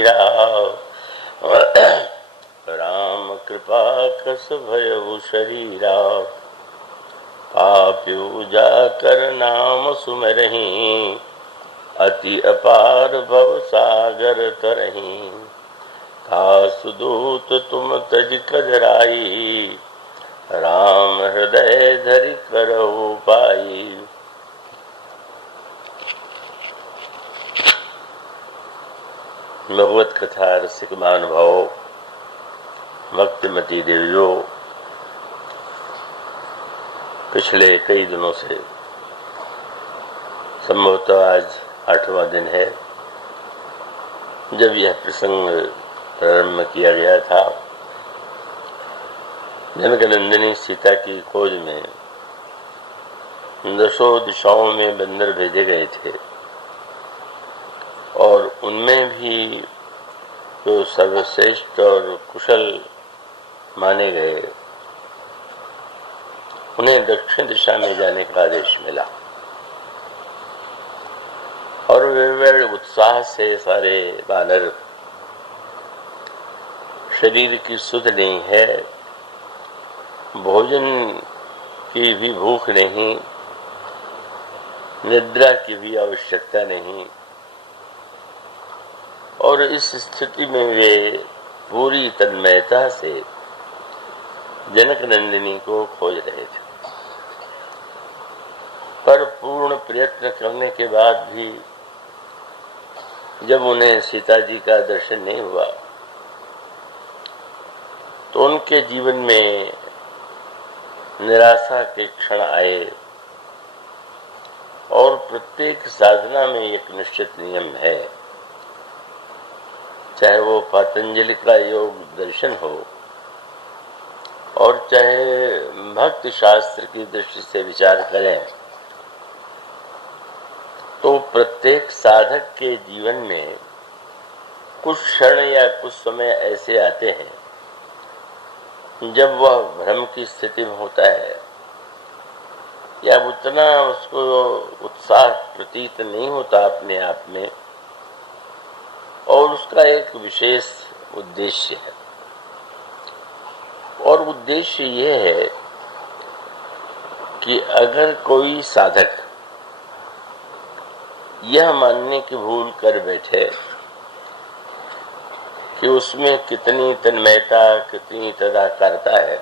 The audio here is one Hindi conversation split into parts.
शरीरा राम कृपा कस भयउ शरीरा पाप्यु जाकर नाम सुमरहि अति अपार भव सागर तरहि कासु दूत तुम तज कजराई राम हृदय धरि करहु पाई। भगवत कथा रसिक महानुभाव भक्तिमती देवियों, पिछले कई दिनों से संभवतः आज 8वां दिन है जब यह प्रसंग प्रारंभ किया गया था। जनकनंदिनी सीता की खोज में 10 दिशाओं में बंदर भेजे गए थे और उनमें भी जो सर्वश्रेष्ठ और कुशल माने गए उन्हें दक्षिण दिशा में जाने का आदेश मिला और वे बड़े उत्साह से सारे वानर, शरीर की सुध नहीं है, भोजन की भी भूख नहीं, निद्रा की भी आवश्यकता नहीं, और इस स्थिति में वे पूरी तन्मयता से जनक नंदिनी को खोज रहे थे। पर पूर्ण प्रयत्न करने के बाद भी जब उन्हें सीता जी का दर्शन नहीं हुआ तो उनके जीवन में निराशा के क्षण आए और प्रत्येक साधना में एक निश्चित नियम है, चाहे वो पतंजलि का योग दर्शन हो और चाहे भक्ति शास्त्र की दृष्टि से विचार करें, तो प्रत्येक साधक के जीवन में कुछ क्षण या कुछ समय ऐसे आते हैं जब वह भ्रम की स्थिति में होता है या उतना उसको उत्साह प्रतीत नहीं होता अपने आप में, और उसका एक विशेष उद्देश्य है। और उद्देश्य ये है कि अगर कोई साधक यह मानने की भूल कर बैठे कि उसमें कितनी तन्मयता, कितनी तदाकारता है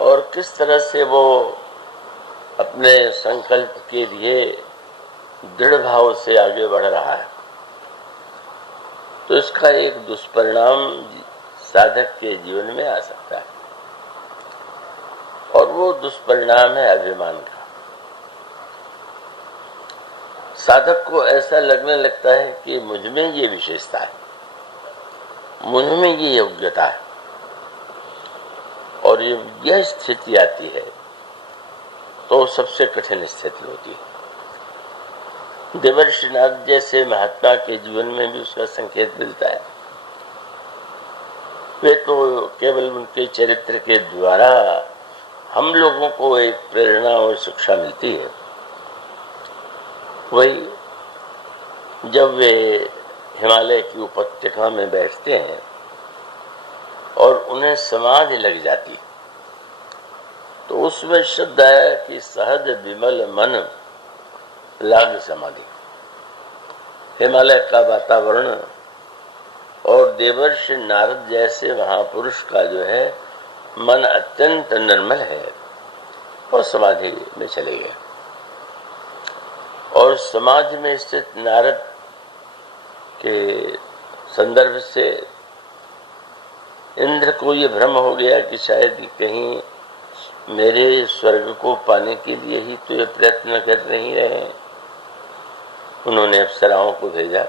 और किस तरह से वो अपने संकल्प के लिए दृढ़ भाव से आगे बढ़ रहा है, तो इसका एक दुष्परिणाम साधक के जीवन में आ सकता है और वो दुष्परिणाम है अभिमान का। साधक को ऐसा लगने लगता है कि मुझ में ये विशेषता है, मुझ में ये योग्यता है, और यह स्थिति आती है तो सबसे कठिन स्थिति होती है। देवर्षि नारद जैसे महात्मा के जीवन में भी उसका संकेत मिलता है। वे तो केवल उनके चरित्र के द्वारा हम लोगों को एक प्रेरणा और शिक्षा मिलती है। वही जब वे हिमालय की उपत्यका में बैठते हैं और उन्हें समाधि लग जाती तो उसमें शब्द है कि सहज विमल मन लाग समाधि। हिमालय का वातावरण और देवर्षि नारद जैसे महापुरुष का जो है मन अत्यंत निर्मल है और समाधि में चले गए। और समाधि में स्थित नारद के संदर्भ से इंद्र को ये भ्रम हो गया कि शायद कहीं मेरे स्वर्ग को पाने के लिए ही तो ये प्रयत्न कर नहीं रहे हैं। उन्होंने अप्सराओं को भेजा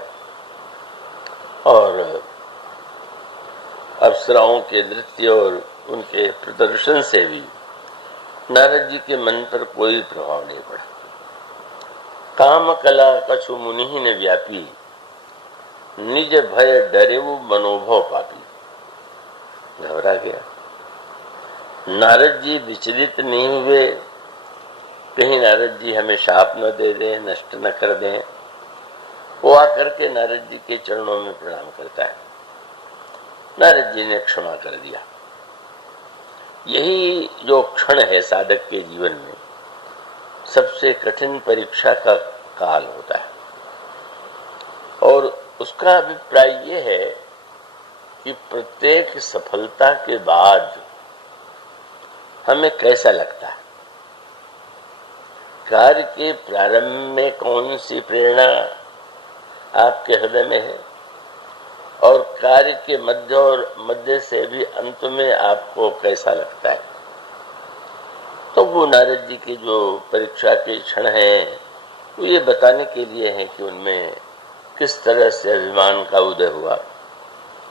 और अप्सराओं के नृत्य और उनके प्रदर्शन से भी नारद जी के मन पर कोई प्रभाव नहीं पड़ा। काम कला कछु मुनि न व्यापी, निज भय डरेवु मनोभव पापी। घबरा गया। नारद जी विचलित नहीं हुए, कहीं नारद जी हमें शाप न दे दें, नष्ट न कर दें, वो आकर के नारद जी के चरणों में प्रणाम करता है। नारद जी ने क्षमा कर दिया। यही जो क्षण है साधक के जीवन में सबसे कठिन परीक्षा का काल होता है। और उसका अभिप्राय ये है कि प्रत्येक सफलता के बाद हमें कैसा लगता है, कार्य के प्रारंभ में कौन सी प्रेरणा आपके हृदय में है और कार्य के मध्य और मध्य से भी अंत में आपको कैसा लगता है। तो वो नारद जी की जो परीक्षा के क्षण हैं वो ये बताने के लिए हैं कि उनमें किस तरह से अभिमान का उदय हुआ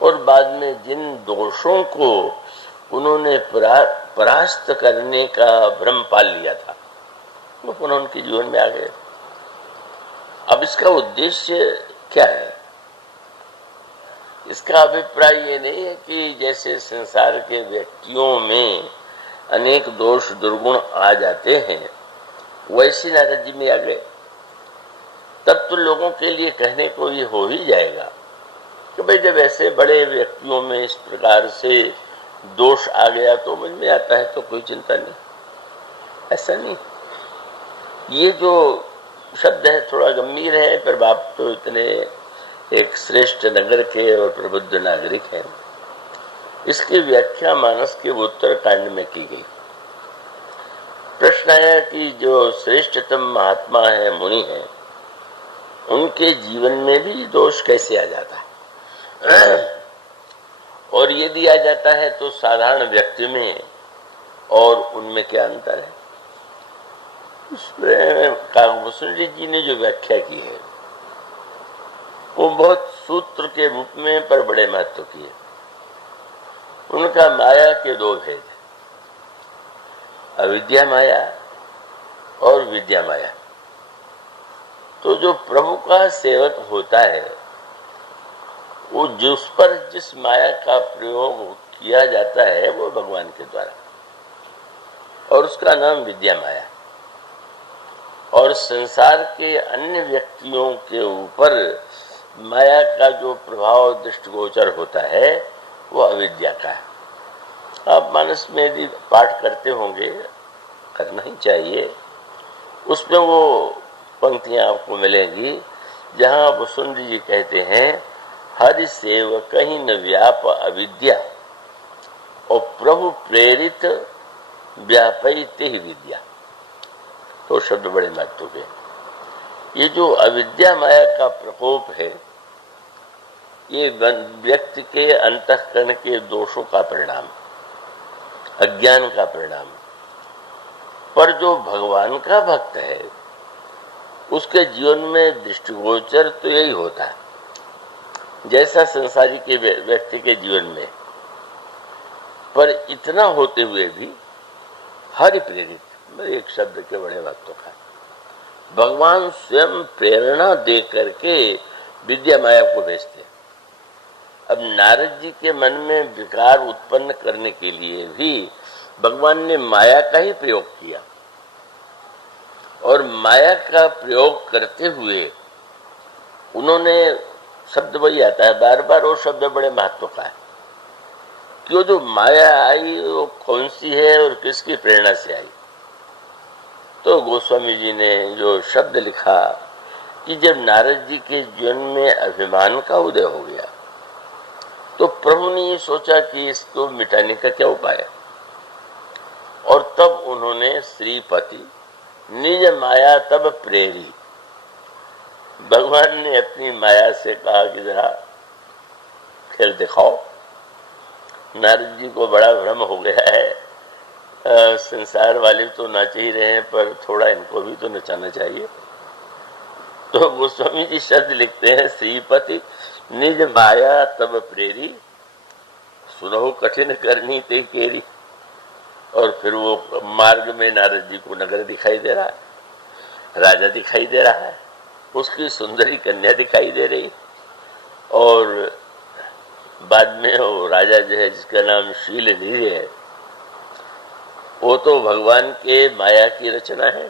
और बाद में जिन दोषों को उन्होंने परास्त करने का भ्रम पाल लिया था वो पुनः उनके जीवन में आ गए। अब इसका उद्देश्य क्या है? इसका अभिप्राय ये नहीं है कि जैसे संसार के व्यक्तियों में अनेक दोष दुर्गुण आ जाते हैं वैसे नारद जी में आ गए। तब तो लोगों के लिए कहने को ये हो ही जाएगा कि भाई जब ऐसे बड़े व्यक्तियों में इस प्रकार से दोष आ गया तो मुझ में आता है तो कोई चिंता नहीं। ऐसा नहीं। ये जो शब्द है थोड़ा गंभीर है, पर बाप तो इतने एक श्रेष्ठ नगर के और प्रबुद्ध नागरिक हैं। इसकी व्याख्या मानस के उत्तर कांड में की गई। प्रश्न आया कि जो श्रेष्ठतम महात्मा है, मुनि है, उनके जीवन में भी दोष कैसे आ जाता है और यदि आ जाता है तो साधारण व्यक्ति में और उनमें क्या अंतर है। उसमें कागभूषण जी ने जो व्याख्या की है वो बहुत सूत्र के रूप में पर बड़े महत्व की है। उनका माया के दो भेद, अविद्या माया और विद्या माया। तो जो प्रभु का सेवक होता है वो जिस पर जिस माया का प्रयोग किया जाता है वो भगवान के द्वारा, और उसका नाम विद्या माया। और संसार के अन्य व्यक्तियों के ऊपर माया का जो प्रभाव दृष्टिगोचर होता है वो अविद्या का है। आप मानस में यदि पाठ करते होंगे, करना ही चाहिए, उसमें वो पंक्तियां आपको मिलेंगी जहां वसुंधरा जी कहते हैं हरि सेवक ही न व्याप अविद्या और प्रभु प्रेरित व्यापयते ही विद्या। तो शब्द बड़े महत्व के। ये जो अविद्या माया का प्रकोप है ये व्यक्ति के अंतःकरण के दोषों का परिणाम, अज्ञान का परिणाम। पर जो भगवान का भक्त है उसके जीवन में दृष्टिगोचर तो यही होता है जैसा संसारी के व्यक्ति के जीवन में। पर इतना होते हुए भी हरि प्रेरित, एक शब्द के बड़े महत्व का, भगवान स्वयं प्रेरणा दे करके विद्या माया को भेजते। अब नारद जी के मन में विकार उत्पन्न करने के लिए भी भगवान ने माया का ही प्रयोग किया और माया का प्रयोग करते हुए उन्होंने, शब्द वही आता है बार बार, वो शब्द बड़े महत्व का है कि वो जो माया आई वो कौन सी है और किसकी प्रेरणा से आई। तो गोस्वामी जी ने जो शब्द लिखा कि जब नारद जी के जीवन में अभिमान का उदय हो गया तो प्रभु ने ये सोचा कि इसको मिटाने का क्या उपाय है, और तब उन्होंने श्रीपति निज माया तब प्रेरी, भगवान ने अपनी माया से कहा कि जरा खेल दिखाओ। नारद जी को बड़ा भ्रम हो गया है, संसार वाले तो नाच ही रहे हैं पर थोड़ा इनको भी तो नचाना चाहिए। तो गोस्वामी जी शब्द लिखते हैं श्रीपति निज माया तब प्रेरी सुनहु कठिन करनी ते केरी। और फिर वो मार्ग में नारद जी को नगर दिखाई दे रहा है, राजा दिखाई दे रहा है, उसकी सुंदरी कन्या दिखाई दे रही, और बाद में वो राजा जो है जिसका नाम शीलनिधि है वो तो भगवान के माया की रचना है,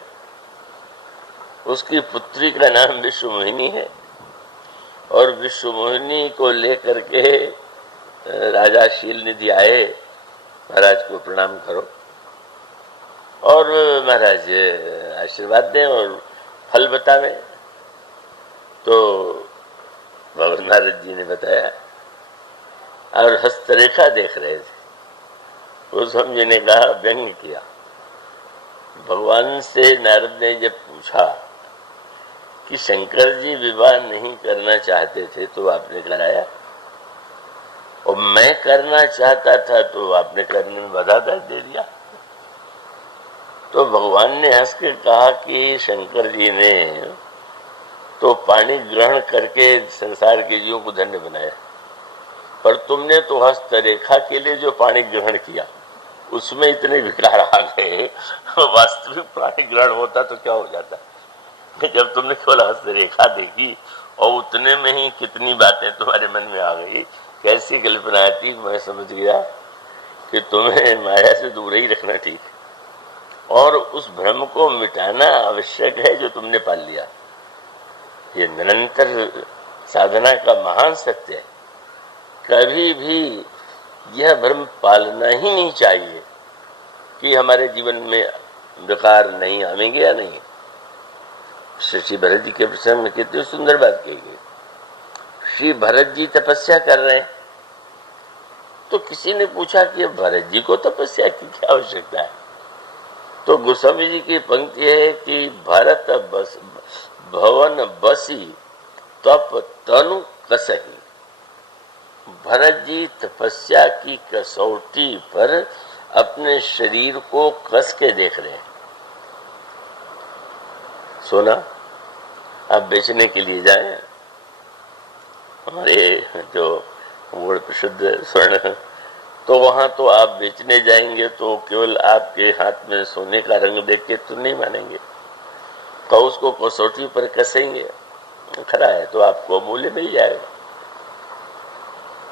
उसकी पुत्री का नाम विश्वमोहिनी है। और विश्व मोहिनी को लेकर के राजा शील निधि आए, महाराज को प्रणाम करो और महाराज आशीर्वाद दें और फल बतावें। तो बाबा नारद जी ने बताया और हस्तरेखा देख रहे थे। गोस्वामी जी ने कहा, व्यंग किया। भगवान से नारद ने जब पूछा कि शंकर जी विवाह नहीं करना चाहते थे तो आपने कराया, और मैं करना चाहता था तो आपने करने में बाधा दे दिया। तो भगवान ने हंस के कहा कि शंकर जी ने तो पानी ग्रहण करके संसार के जीवों को धन्य बनाया, पर तुमने तो हस्तरेखा के लिए जो पानी ग्रहण किया उसमें इतने विकार आ गए, वास्तविक पानी ग्रहण होता तो क्या हो जाता। जब तुमने केवल हस्तरेखा देखी और उतने में ही कितनी बातें तुम्हारे मन में आ गई, कैसी कल्पना आती, मैं समझ गया कि तुम्हें माया से दूर ही रखना ठीक है और उस भ्रम को मिटाना आवश्यक है जो तुमने पाल लिया। ये निरंतर साधना का महान सत्य है। कभी भी यह भ्रम पालना ही नहीं चाहिए कि हमारे जीवन में विकार नहीं आएंगे या नहीं। श्री भरत जी के प्रसंग में कितनी सुंदर बात कही गई। श्री भरत जी तपस्या कर रहे हैं तो किसी ने पूछा कि भरत जी को तपस्या की क्या आवश्यकता है। तो गोस्वामी जी की पंक्ति है कि भरत बस भवन बसी तप तनु कसही। भरत जी तपस्या की कसौटी पर अपने शरीर को कस के देख रहे हैं। सोना आप बेचने के लिए जाएं, हमारे जो मूल प्रसिद्ध स्वर्ण, तो वहां तो आप बेचने जाएंगे तो केवल आपके हाथ में सोने का रंग देख के तो नहीं मानेंगे, तो उसको कसौटी पर कसेंगे, खरा है तो आपको मूल्य मिल जाएगा।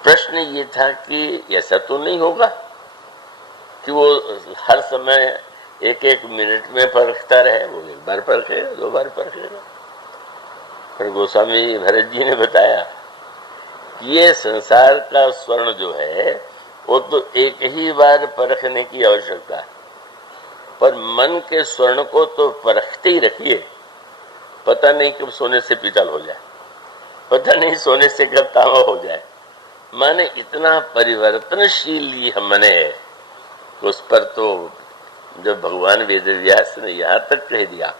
प्रश्न ये था कि ऐसा तो नहीं होगा कि वो हर समय एक एक मिनट में परखता रहे, वो एक बार परखेगा, दो बार परखेगा। पर गोस्वामी भरत जी ने बताया कि ये संसार का स्वर्ण जो है वो तो एक ही बार परखने की आवश्यकता है, पर मन के स्वर्ण को तो परखते ही रखिए। पता नहीं कब सोने से पीतल हो जाए, पता नहीं सोने से कब तांबा हो जाए। माने इतना परिवर्तनशील हम मन है, उस पर तो जब भगवान वेदव्यास ने यहाँ तक कह दिया,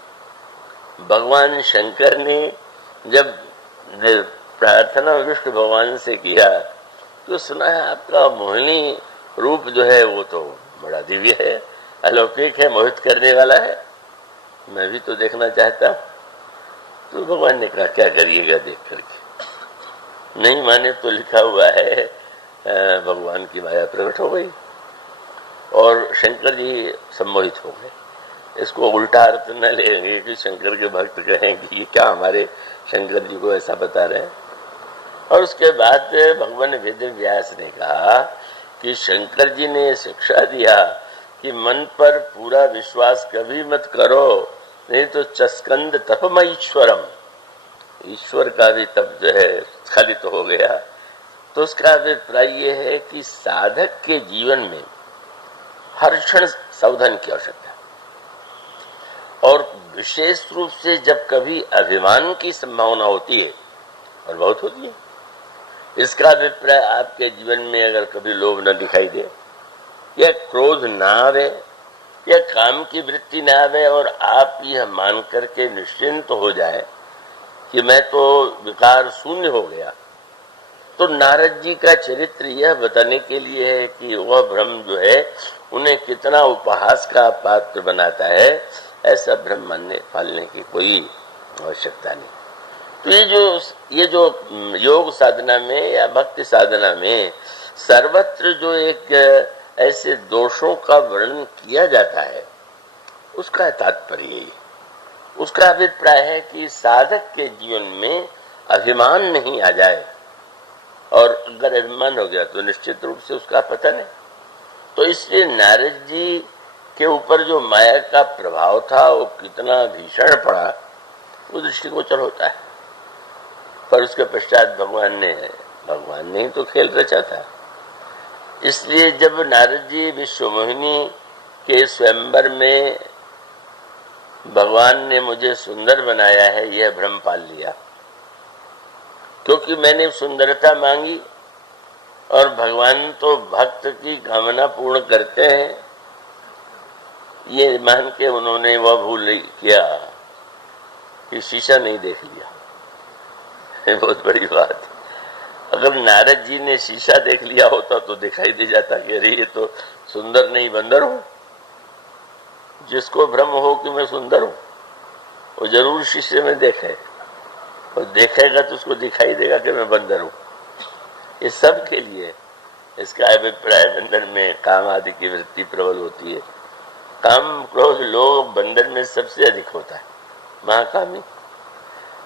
भगवान शंकर ने जब प्रार्थना विष्णु भगवान से किया तो सुना है आपका मोहिनी रूप जो है वो तो बड़ा दिव्य है, अलौकिक है, मोहित करने वाला है, मैं भी तो देखना चाहता। तो भगवान ने कहा क्या करिएगा देख करके। नहीं माने तो लिखा हुआ है भगवान की माया प्रकट हो गई और शंकर जी सम्मोहित हो गए। इसको उल्टा अर्थ न लेंगे कि शंकर के भक्त कहें कि ये क्या हमारे शंकर जी को ऐसा बता रहे हैं। और उसके बाद भगवान वेद व्यास ने कहा कि शंकर जी ने शिक्षा दिया कि मन पर पूरा विश्वास कभी मत करो, नहीं तो चस्कंद तपमईश्वरम, ईश्वर का भी तप जो है खाली तो हो गया। तो उसका अभिप्राय ये है कि साधक के जीवन में हर क्षण सावधान की आवश्यकता है, और विशेष रूप से जब कभी अभिमान की संभावना होती है, और बहुत होती है, इसका अभिप्राय आपके जीवन में अगर कभी लोभ न दिखाई दे या क्रोध ना आवे या काम की वृत्ति ना आवे और आप यह मान करके निश्चिंत हो जाए कि मैं तो विकार शून्य हो गया, तो नारद जी का चरित्र यह बताने के लिए है कि वह भ्रम जो है उन्हें कितना उपहास का पात्र बनाता है। ऐसा भ्रम मानने पालने की कोई आवश्यकता नहीं। तो ये जो योग साधना में या भक्ति साधना में सर्वत्र जो एक ऐसे दोषों का वर्णन किया जाता है, उसका तात्पर्य यही है। उसका अभिप्राय है कि साधक के जीवन में अभिमान नहीं आ जाए, और अगर अभिमान हो गया तो निश्चित रूप से उसका पतन है। तो इसलिए नारद जी के ऊपर जो माया का प्रभाव था वो कितना भीषण पड़ा, वो दृष्टिगोचर होता है। पर उसके पश्चात भगवान ने ही तो खेल रचा था। इसलिए जब नारद जी विश्वमोहिनी के स्वयंवर में भगवान ने मुझे सुंदर बनाया है, यह भ्रम पाल लिया, क्योंकि मैंने सुंदरता मांगी और भगवान तो भक्त की कामना पूर्ण करते हैं, ये मान के उन्होंने वह भूल किया कि शीशा नहीं देख लिया। ये बहुत बड़ी बात है। अगर नारद जी ने शीशा देख लिया होता तो दिखाई दे जाता कि अरे ये तो सुंदर नहीं बंदर हूं। जिसको भ्रम हो कि मैं सुंदर हूं वो जरूर शीशे में देखे, और देखेगा तो उसको दिखाई देगा कि मैं बंदर हूं। ये सब के लिए इसका अभिप्राय बंदर में काम आदि की वृत्ति प्रबल होती है। काम क्रोध लोभ बंदर में सबसे अधिक होता है, महाकामी।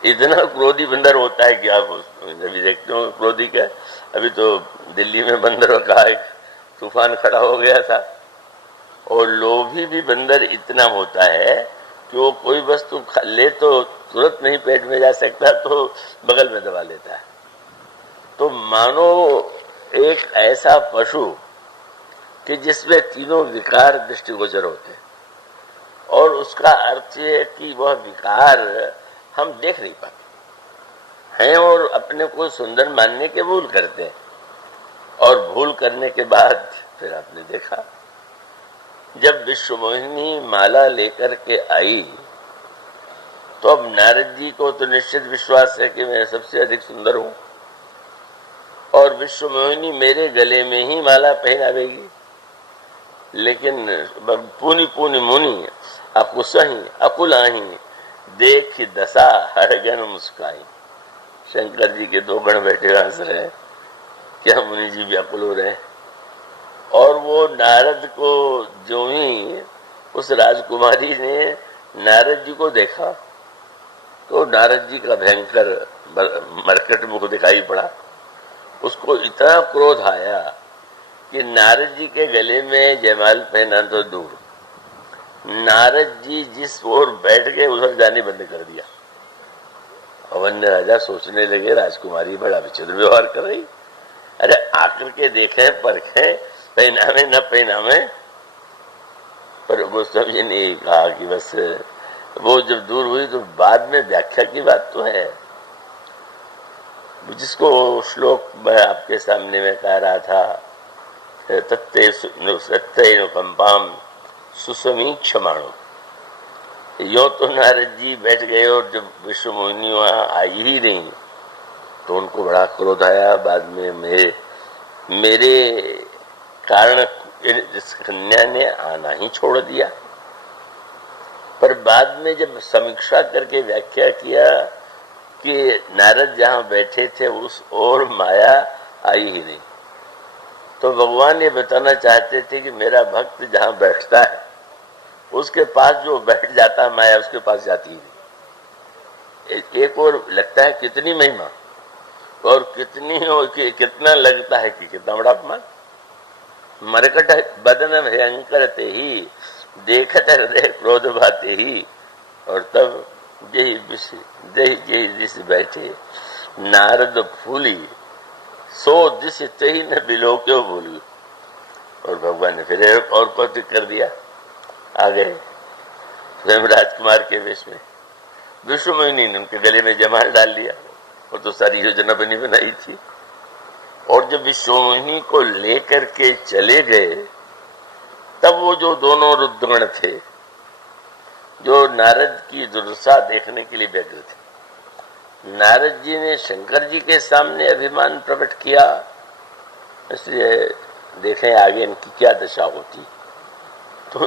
इतना क्रोधी बंदर होता है कि आप अभी देखते हो क्रोधी क्या। अभी तो दिल्ली में बंदर का एक तूफान खड़ा हो गया था, और लोभी भी बंदर इतना होता है कि वो कोई वस्तु ले तो तुरंत नहीं पेट में जा सकता, तो बगल में दबा लेता है। तो मानो एक ऐसा पशु कि जिसमें तीनों विकार दृष्टिगोचर होते हैं, और उसका अर्थ है कि वह विकार हम देख नहीं पाते हैं और अपने को सुंदर मानने के भूल करते हैं। और भूल करने के बाद फिर आपने देखा जब विश्वमोहिनी माला लेकर के आई तो अब नारद जी को तो निश्चित विश्वास है कि मैं सबसे अधिक सुंदर हूं, और विश्वमोहिनी मेरे गले में ही माला पहनावेगी। लेकिन पूनी पूनी मुनि अकुसही अकुलाही देख दशा हरगन मुस्काई। शंकर जी के दो गण बैठे हंस रहे हैं, क्या मुनि जी व्याकुल हो रहे हैं। और वो नारद को जो ही उस राजकुमारी ने नारद जी को देखा तो नारद जी का भयंकर मरकट मुख दिखाई पड़ा। उसको इतना क्रोध आया कि नारद जी के गले में जयमाल पहना तो दूर, नारद जी जिस ओर बैठ गए उधर जाने बंद कर दिया। अवन्य राजा सोचने लगे राजकुमारी बड़ा विचित्र व्यवहार कर रही। अरे आकर के देखे परखे, पहनावे न पहनावे। पर गोस्वामी जी ने कहा कि बस वो जब दूर हुई तो बाद में व्याख्या की बात तो है, जिसको श्लोक मैं आपके सामने में कह रहा था, तत्तेनुकंपाम सुसमीक्षमाणो। यो तो नारद जी बैठ गए और जब विश्वमोहिनी वहां आई ही नहीं तो उनको बड़ा क्रोध आया। बाद में मेरे कारण इस कन्या ने आना ही छोड़ दिया। पर बाद में जब समीक्षा करके व्याख्या किया कि नारद जहां बैठे थे उस ओर माया आई ही नहीं, तो भगवान ये बताना चाहते थे कि मेरा भक्त जहां बैठता है उसके पास जो बैठ जाता है माया उसके पास जाती है। एक और लगता है कितनी महिमा और कितना लगता है कि कितना बड़ा अपमान। मरकट बदन भयंकर ते ही देखत हृदय क्रोध भाते ही। और तब जही बैठे नारद फूली सो दिस ही न बिलो क्यों भूली। और भगवान ने फिर और कौतुक कर दिया, आ गए स्वयं राजकुमार के वेश में। विश्वमोहिनी ने उनके गले में जमाल डाल लिया। वो तो सारी योजना बनी बनाई थी। और जब विश्वमोहिनी को लेकर के चले गए तब वो जो दोनों रुद्रगण थे जो नारद की दुर्दशा देखने के लिए व्यग्र थे, नारद जी ने शंकर जी के सामने अभिमान प्रकट किया। इसलिए देखें आगे इनकी क्या दशा होती। तो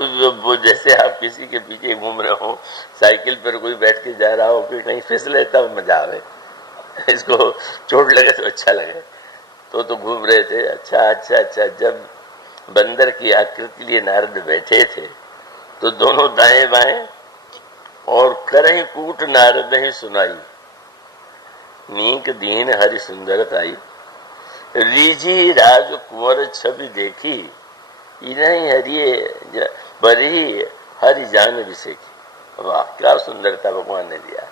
वो जैसे आप किसी के पीछे घूम रहे हो, साइकिल पर कोई बैठ के जा रहा हो कि कहीं फिसले तब मजा आवे, इसको चोट लगे तो अच्छा लगे। तो घूम रहे थे। अच्छा जब बंदर की आकृति लिए नारद बैठे थे तो दोनों दाएं बाएं और करही कूट नारद ही सुनाई। नीक दीन हरि सुंदरताई रीझी राज कुंवर छवि देखी। इन्हीं हरिये बरी हरि जान विषेखी। वाह क्या सुंदरता भगवान ने दिया।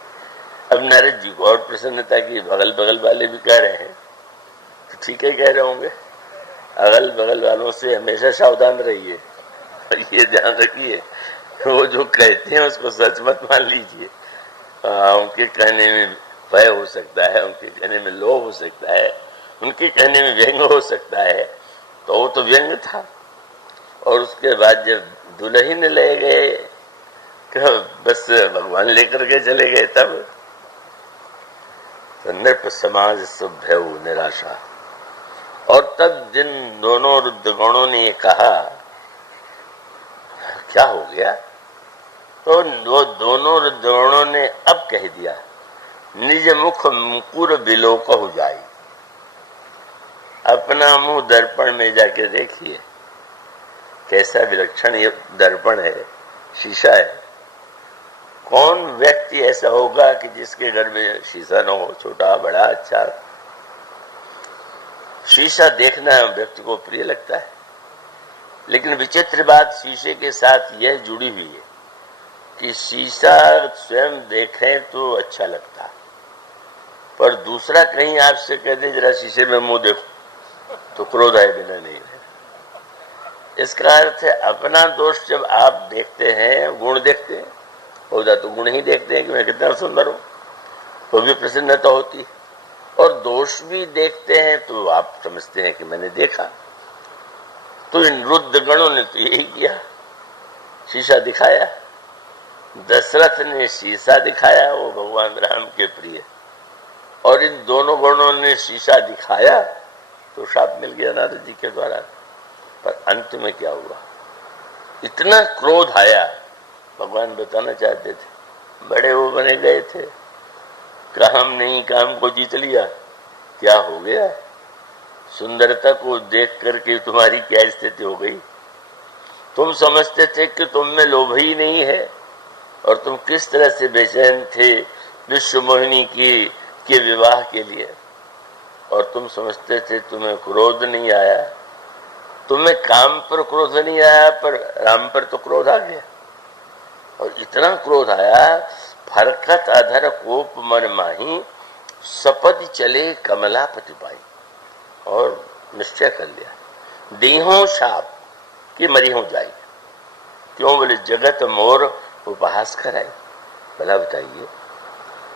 अब नारद जी को और प्रसन्नता की, बगल बगल वाले भी कह रहे हैं तो ठीक है कह रहे होंगे। अगल बगल वालों से हमेशा सावधान रहिए, ये ध्यान रखिए वो जो कहते हैं उसको सच मत मान लीजिए। उनके कहने में भय हो सकता है, उनके कहने में लोभ हो सकता है, उनके कहने में व्यंग हो सकता है। तो वो तो व्यंग था। और उसके बाद जब दुल्हन ले गए, बस भगवान लेकर के चले गए, तब नृप समाज सब भय निराशा। और तब जिन दोनों रुद्रगणों ने ये कहा क्या हो गया, तो वो दोनों रुद्रगणों ने अब कह दिया, निज मुख मुकुर बिलोक हो जाए। अपना मुंह दर्पण में जाके देखिए, कैसा विलक्षण ये दर्पण है, शीशा है। कौन व्यक्ति ऐसा होगा कि जिसके घर में शीशा न हो, छोटा बड़ा अच्छा। शीशा देखना व्यक्ति को प्रिय लगता है, लेकिन विचित्र बात शीशे के साथ यह जुड़ी हुई है कि शीशा स्वयं देखें तो अच्छा लगता है, पर दूसरा कहीं आपसे कह दे जरा शीशे में मुंह देखो, तो क्रोध आए बिना नहीं है। इसका अर्थ है अपना दोष जब आप देखते हैं, गुण देखते हैं, होगा तो गुण ही देखते हैं कि मैं कितना सुंदर हूं, तो भी प्रसन्नता होती। और दोष भी देखते हैं तो आप समझते हैं कि मैंने देखा। तो इन रुद्रगणों ने तो यही किया, शीशा दिखाया। दशरथ ने शीशा दिखाया, वो भगवान राम के प्रिय, और इन दोनों गणों ने शीशा दिखाया तो शाप मिल गया नारद जी के द्वारा। पर अंत में क्या हुआ, इतना क्रोध आया, भगवान बताना चाहते थे, बड़े वो बने गए थे, काम नहीं काम को जीत लिया। क्या हो गया, सुंदरता को देख करके तुम्हारी क्या स्थिति हो गई। तुम समझते थे कि तुम में लोभ ही नहीं है, और तुम किस तरह से बेचैन थे विश्व मोहिनी के विवाह के लिए। और तुम समझते थे तुम्हें क्रोध नहीं आया, तुम्हें काम पर क्रोध नहीं आया, पर राम पर तो क्रोध आ गया। और इतना क्रोध आया, फरकत अधर कोप मन माही, सपद चले कमलापति पाई। और निश्चय कर लिया, देहों शाप कि मरी हो जाए। क्यों बोले, जगत मोर उपहास कराई। भला बताइए,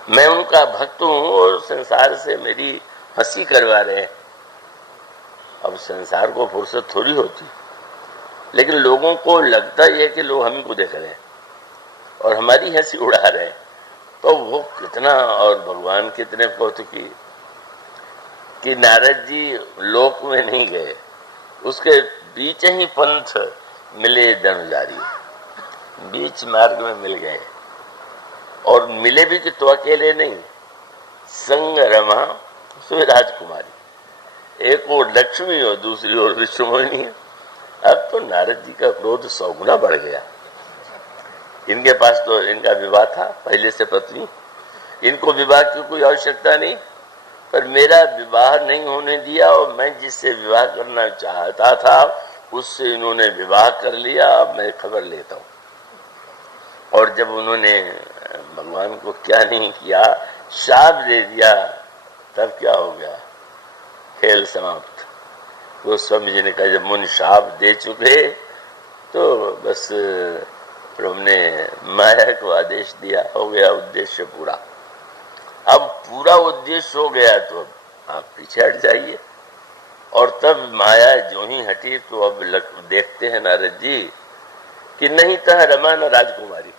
मैं उनका भक्त हूं और संसार से मेरी हंसी करवा रहे हैं। अब संसार को फुर्सत थोड़ी होती, लेकिन लोगों को लगता ही है कि लोग हम को देख रहे हैं और हमारी हंसी उड़ा रहे हैं। तो वो कितना, और भगवान कितने कौतुकी कि नारद जी लोक में नहीं गए, उसके बीच ही पंथ मिले धनुजारी, बीच मार्ग में मिल गए। और मिले भी कि तो अकेले नहीं, संग रमा राजकुमारी, एक और लक्ष्मी और दूसरी ओर विश्वमोहिनी है। अब तो नारद जी का क्रोध 100 गुना बढ़ गया। इनके पास तो इनका विवाह था पहले से पत्नी, इनको विवाह की कोई आवश्यकता नहीं, पर मेरा विवाह नहीं होने दिया और मैं जिससे विवाह करना चाहता था उससे इन्होंने विवाह कर लिया। अब मैं खबर लेता हूँ। और जब उन्होंने भगवान को क्या नहीं किया, शाप दे दिया, तब क्या हो गया, खेल समाप्त। वो स्वामी जी ने कहा, जब मुनि शाप दे चुके तो बस प्रभु ने माया को आदेश दिया, हो गया उद्देश्य पूरा। अब पूरा उद्देश्य हो गया तो अब आप पीछे हट जाइए। और तब माया जो ही हटी तो अब देखते हैं नारद जी कि नहीं था रमा न राजकुमारी,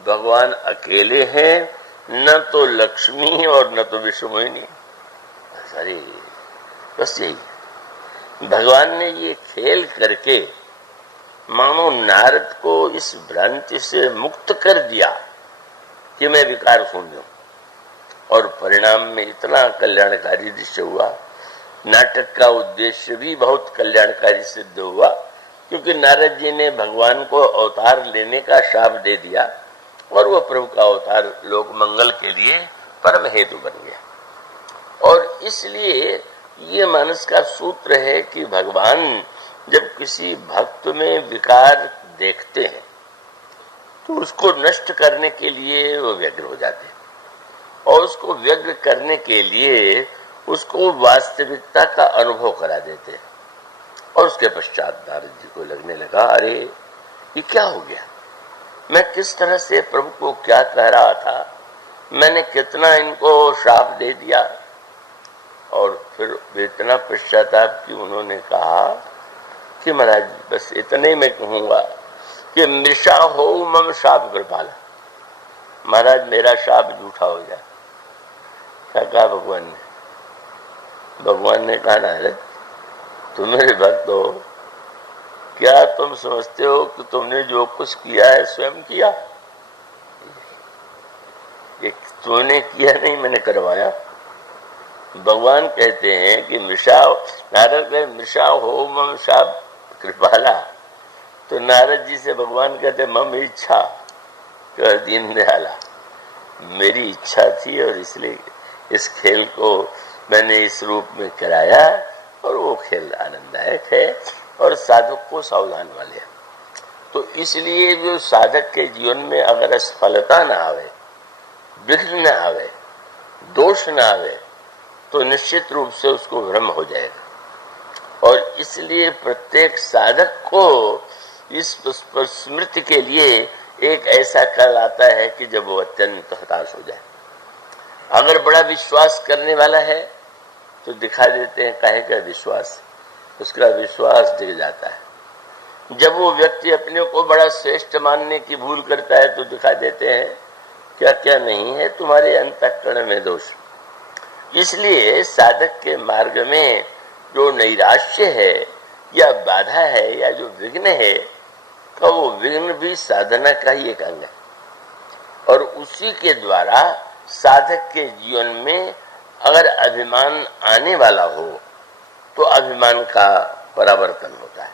भगवान अकेले हैं, न तो लक्ष्मी और न तो विश्वमोहिनी। अरे बस यही भगवान ने ये खेल करके मानो नारद को इस भ्रांति से मुक्त कर दिया कि मैं विकार शून्य हूं। और परिणाम में इतना कल्याणकारी दृश्य हुआ, नाटक का उद्देश्य भी बहुत कल्याणकारी सिद्ध हुआ, क्योंकि नारद जी ने भगवान को अवतार लेने का शाप दे दिया और वह प्रभु का अवतार लोक मंगल के लिए परम हेतु बन गया। और इसलिए ये मानस का सूत्र है कि भगवान जब किसी भक्त में विकार देखते हैं तो उसको नष्ट करने के लिए वो व्यग्र हो जाते हैं। और उसको व्यक्त करने के लिए उसको वास्तविकता का अनुभव करा देते हैं। और उसके पश्चात नारद जी को लगने लगा, अरे ये क्या हो गया, मैं किस तरह से प्रभु को क्या कह रहा था, मैंने कितना इनको श्राप दे दिया। और फिर इतना पश्चाताप कि उन्होंने कहा कि महाराज बस इतने में कहूंगा कि मृषा हो मम शाप कृपाला, महाराज मेरा शाप झूठा हो जाए। क्या कहा भगवान ने? भगवान ने कहा, नारद तुम मेरे भक्त हो, क्या तुम समझते हो कि तुमने जो कुछ किया है स्वयं किया? ये तुमने किया नहीं, मैंने करवाया। भगवान कहते हैं कि मृषा, नारद कहे मृषा हो मम शाप कृपाला, तो नारद जी से भगवान कहते मम इच्छा दीन दयाला, मेरी इच्छा थी और इसलिए इस खेल को मैंने इस रूप में कराया, और वो खेल आनंददायक है और साधक को सावधान वाले है। तो इसलिए जो साधक के जीवन में अगर असफलता ना आवे, विघ्न न आवे, दोष न आवे, तो निश्चित रूप से उसको भ्रम हो जाएगा। और इसलिए प्रत्येक साधक को इस स्मृति के लिए एक ऐसा काल आता है कि जब वो अत्यंत हताश हो जाए। अगर बड़ा विश्वास करने वाला है तो दिखा देते हैं काहे का विश्वास, उसका विश्वास दिख जाता है। जब वो व्यक्ति अपने को बड़ा श्रेष्ठ मानने की भूल करता है तो दिखा देते हैं क्या क्या नहीं है तुम्हारे अंतःकरण में दोष। इसलिए साधक के मार्ग में जो नैराश्य है या बाधा है या जो विघ्न है, तो वो विघ्न भी साधना का ही एक अंग है। और उसी के द्वारा साधक के जीवन में अगर अभिमान आने वाला हो तो अभिमान का परावर्तन होता है।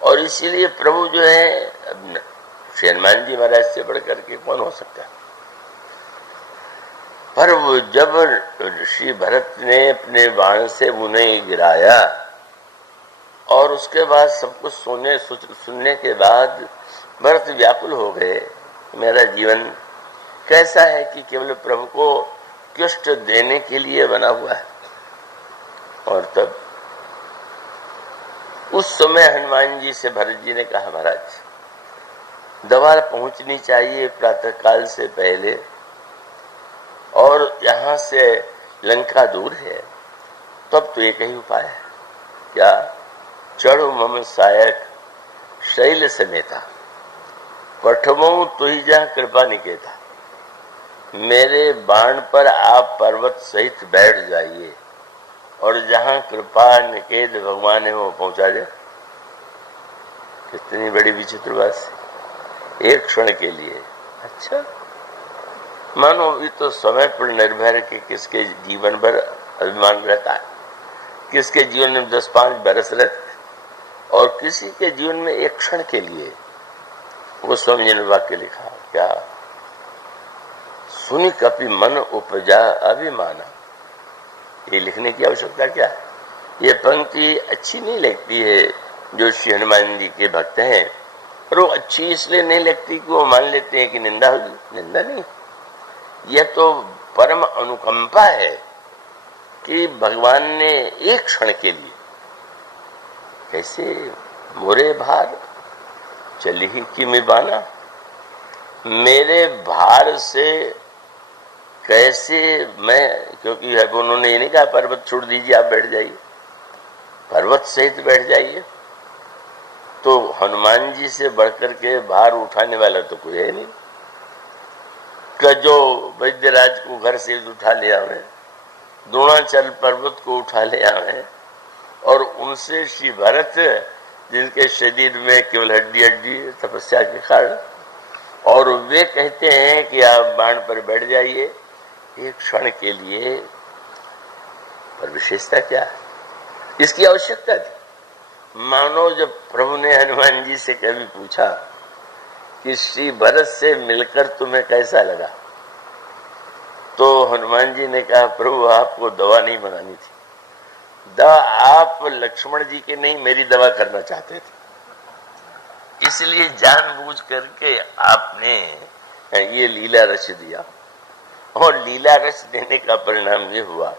और इसीलिए प्रभु जो है, श्री हनुमान जी महाराज से बढ़कर के कौन हो सकता है। पर वो जब ऋषि भरत ने अपने बाण से उन्हें गिराया और उसके बाद सब कुछ सुनने के बाद भरत व्याकुल हो गए, मेरा जीवन कैसा है कि केवल प्रभु को कष्ट देने के लिए बना हुआ है। और तब उस समय हनुमान जी से भरत जी ने कहा, महाराज दवा पहुंचनी चाहिए प्रातः काल से पहले, और यहाँ से लंका दूर है, तब तो एक ही उपाय है, क्या चढ़ो मम सायक शैल समेता, पठमो तुही जहाँ कृपा निकेता, मेरे बाण पर आप पर्वत सहित बैठ जाइए और जहाँ कृपा निकेत भगवान है वो पहुंचा जाए। कितनी बड़ी विचित्र बात, एक क्षण के लिए। अच्छा मानो ये तो समय पर निर्भर है कि किसके जीवन भर अभिमान रहता है, किसके जीवन में 10-5 बरस रहते, और किसी के जीवन में एक क्षण के लिए। वो स्वामी जी ने वाक्य लिखा, क्या सुनी कपि मन उपजा अभिमाना। ये लिखने की आवश्यकता क्या है? ये पंक्ति अच्छी नहीं लगती है जो श्री हनुमान जी के भक्त हैं, पर वो अच्छी इसलिए नहीं लगती कि वो मान लेते हैं कि निंदा होगी। निंदा नहीं, यह तो परम अनुकंपा है कि भगवान ने एक क्षण के लिए, कैसे मोरे भार चली ही कि मैं बाना, मेरे भार से कैसे मैं, क्योंकि है उन्होंने ये नहीं कहा पर्वत छोड़ दीजिए आप बैठ जाइए, पर्वत सहित बैठ जाइए। तो हनुमान जी से बढ़कर के भार उठाने वाला तो कोई है नहीं, कि जो वैद्यराज को घर से उठा ले आवे, द्रोणाचल पर्वत को उठा ले आवे, और उनसे श्री भरत जिनके शरीर में केवल हड्डी हड्डी तपस्या के कारण, और वे कहते हैं कि आप बाण पर बैठ जाइए एक क्षण के लिए। पर विशेषता क्या है, इसकी आवश्यकता थी। मानो जब प्रभु ने हनुमान जी से कभी पूछा कि श्री भरत से मिलकर तुम्हें कैसा लगा, तो हनुमान जी ने कहा प्रभु आपको दवा नहीं बनानी थी, दवा आप लक्ष्मण जी के नहीं मेरी दवा करना चाहते थे, इसलिए जानबूझ करके आपने ये लीला रच दिया। और लीला रस देने का परिणाम ये हुआ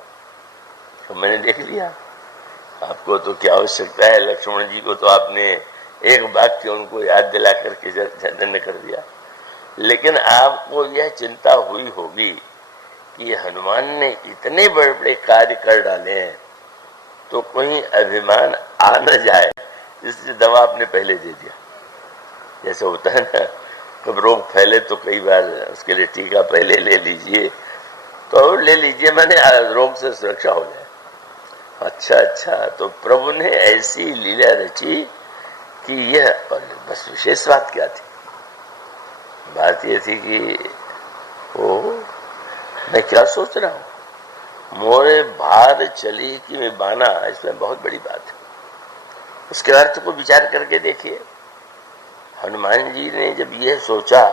तो मैंने देख लिया। आपको तो क्या आवश्यकता है, लक्ष्मण जी को तो आपने एक वाक्य उनको याद दिला करके दंड कर दिया। लेकिन आपको यह चिंता हुई होगी कि हनुमान ने इतने बड़े बड़े कार्य कर डाले हैं तो कहीं अभिमान आ न जाए, इसलिए दवा आपने पहले दे दिया। जैसे होता है ना, कब रोग फैले तो कई बार उसके लिए टीका पहले ले लीजिए, तो ले लीजिए, मैंने रोग से सुरक्षा हो जाए। अच्छा, तो प्रभु ने ऐसी लीला रची कि यह, बस विशेष बात क्या थी? बात यह थी कि ओ मैं क्या सोच रहा हूं, मोरे भार चली कि मैं बाना, इसमें बहुत बड़ी बात है। उसके अर्थ को विचार करके देखिए। हनुमान जी ने जब यह सोचा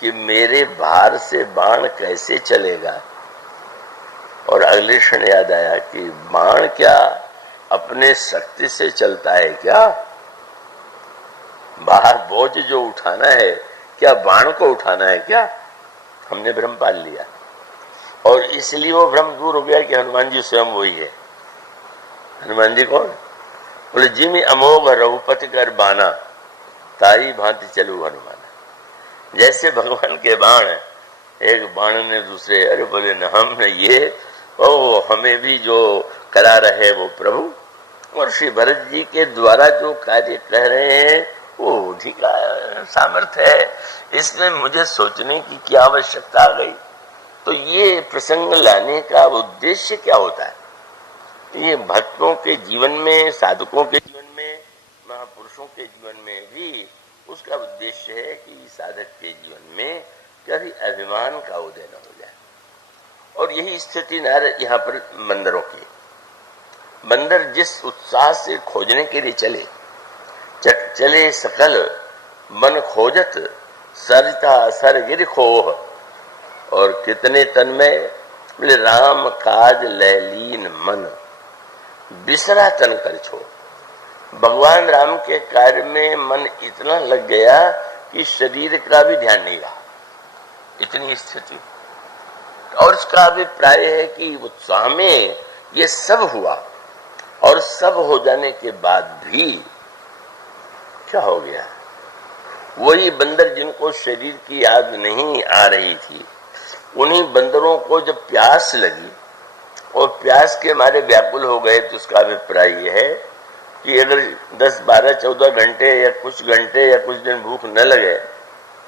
कि मेरे भार से बाण कैसे चलेगा, और अगले क्षण याद आया कि बाण क्या अपने शक्ति से चलता है क्या? बाहर बोझ जो उठाना है, क्या बाण को उठाना है क्या? हमने भ्रम पाल लिया, और इसलिए वो भ्रम दूर हो गया कि हनुमान जी स्वयं वही है। हनुमान जी कौन? बोले जी में अमोघ रघुपति कर बाना, ताई भांति चलू हनुमान। जैसे भगवान के बाण, एक बाण ने दूसरे, अरे बोले न हम न ये, ओ हमें भी जो करा रहे वो प्रभु। और श्री भरत जी के द्वारा जो कार्य कह रहे हैं वो उन्हीं का सामर्थ्य है, इसमें मुझे सोचने की क्या आवश्यकता आ गई। तो ये प्रसंग लाने का उद्देश्य क्या होता है? ये भक्तों के जीवन में, साधकों के जीवन में, महापुरुषों के जीवन में भी उसका उद्देश्य है कि साधक के जीवन में कभी अभिमान का उदय न हो जाए। और यही स्थिति नारद यहाँ पर बंदरों की। बंदर जिस उत्साह से खोजने के लिए चले सकल मन खोजत, सरिता सर गिर खोह, और कितने तन में, बोले राम काज लैलीन मन, बिसरा तन कर छोड़। भगवान राम के कार्य में मन इतना लग गया कि शरीर का भी ध्यान नहीं रहा, इतनी स्थिति। और उसका अभिप्राय है कि उत्साह में ये सब हुआ, और सब हो जाने के बाद भी क्या हो गया? वही बंदर जिनको शरीर की याद नहीं आ रही थी, उन्हीं बंदरों को जब प्यास लगी और प्यास के मारे व्याकुल हो गए, तो उसका अभिप्राय यह है कि अगर 10, 12, 14 घंटे या कुछ घंटे या कुछ दिन भूख न लगे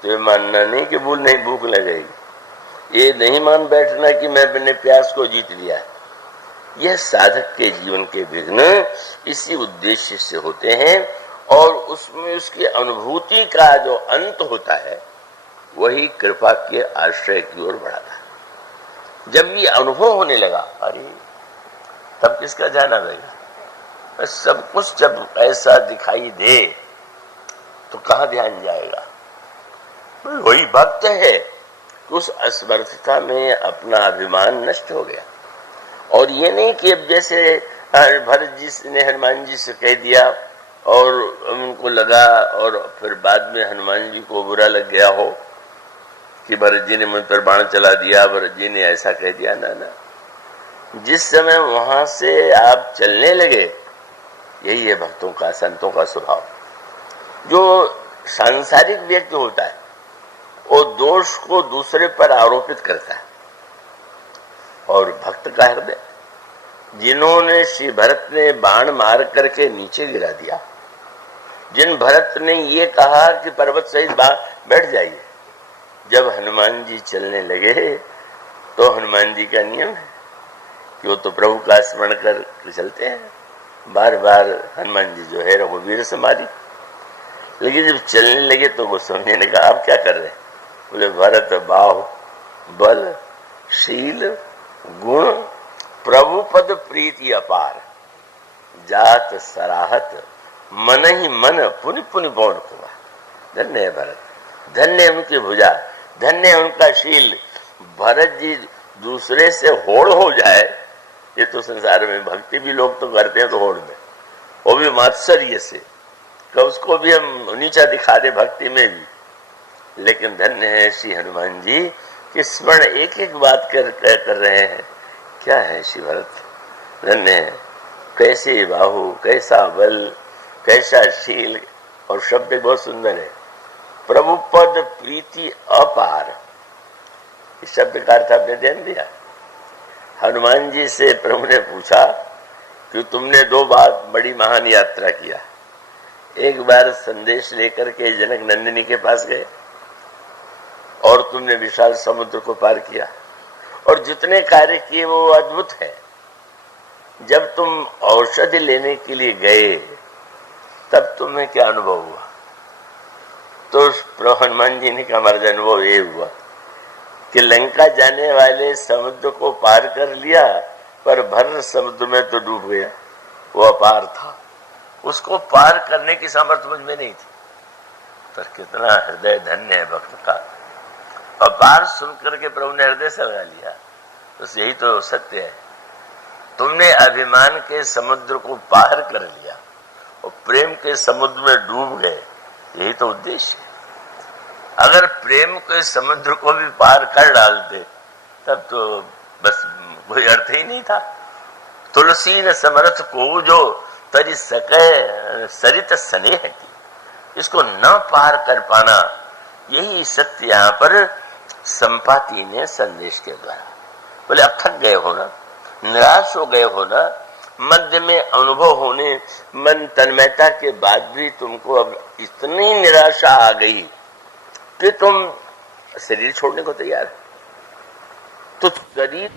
तो ये मानना नहीं कि भूल नहीं भूख लगेगी। ये नहीं मान बैठना कि मैं अपने प्यास को जीत लिया। यह साधक के जीवन के विघ्न इसी उद्देश्य से होते हैं, और उसमें उसकी अनुभूति का जो अंत होता है वही कृपा के आश्रय की ओर बढ़ाता है। जब ये अनुभव होने लगा, अरे तब किसका जाना रहेगा? सब कुछ जब ऐसा दिखाई दे तो कहाँ ध्यान जाएगा? वही भक्त है, उस असमर्थता में अपना अभिमान नष्ट हो गया। और ये नहीं कि अब जैसे भरत जी ने हनुमान जी से कह दिया और उनको लगा, और फिर बाद में हनुमान जी को बुरा लग गया हो कि भरत जी ने मुझ पर बाण चला दिया, भरत जी ने ऐसा कह दिया। ना, जिस समय वहां से आप चलने लगे, यही है भक्तों का, संतों का स्वभाव। जो सांसारिक व्यक्ति होता है वो दोष को दूसरे पर आरोपित करता है, और भक्त का हृदय, जिन्होंने श्री भरत ने बाण मार करके नीचे गिरा दिया, जिन भरत ने ये कहा कि पर्वत सहित बैठ जाइए, जब हनुमान जी चलने लगे तो हनुमान जी का नियम है कि वो तो प्रभु का स्मरण कर चलते हैं। बार बार हनुमान जी जो है रघुवीर समाधि, लेकिन जब चलने लगे तो गोस्वामी ने कहा आप क्या कर रहे हैं? बोले भरत बाहु बल शील गुण प्रभु पद प्रीति अपार, जात सराहत मन ही मन पुनि पुनि पौन कुमार। धन्य है भरत, धन्य है उनकी भुजा, धन्य है उनका शील। भरत जी दूसरे से होड़ हो जाए, ये तो संसार में भक्ति भी लोग तो करते हैं तो होड़ में, वो भी मात्सर्य से, तो उसको भी हम नीचा दिखा दे भक्ति में भी। लेकिन धन्य है श्री हनुमान जी, कि स्मरण एक एक बात कर रहे हैं। क्या है शिवरथ, धन्य है, कैसे बाहु, कैसा बल, कैसा शील, और शब्द बहुत सुंदर है, प्रभु पद प्रीति अपार। इस शब्द का अर्थ आपने ध्यान दिया? हनुमान जी से प्रभु ने पूछा कि तुमने दो बार बड़ी महान यात्रा किया, एक बार संदेश लेकर के जनक नंदिनी के पास गए और तुमने विशाल समुद्र को पार किया, और जितने कार्य किए वो अद्भुत है। जब तुम औषधि लेने के लिए गए तब तुम्हें क्या अनुभव हुआ? तो हनुमान जी ने कहा, हमारा अनुभव ये हुआ कि लंका जाने वाले समुद्र को पार कर लिया, पर भर समुद्र में तो डूब गया। वो अपार था, उसको पार करने की सामर्थ्य मुझ में नहीं थी। पर कितना हृदय धन्य है भक्त का। अपार सुनकर के प्रभु ने हृदय से लगा लिया। तो यही तो सत्य है, तुमने अभिमान के समुद्र को पार कर लिया और प्रेम के समुद्र में डूब गए। यही तो उद्देश्य है। अगर प्रेम के समुद्र को भी पार कर डालते तब तो बस कोई अर्थ ही नहीं था। तुलसी न समरथ को जो तरी सके सरित स्नेह की, इसको न पार कर पाना, यही सत्य यहाँ पर संपाति ने संदेश के द्वारा बोले। अब थक गए हो ना, निराश हो गए हो ना, मध्य में अनुभव होने मन तन्मयता के बाद भी तुमको अब इतनी निराशा आ गई कि तुम शरीर छोड़ने को तैयार है। तो शरीर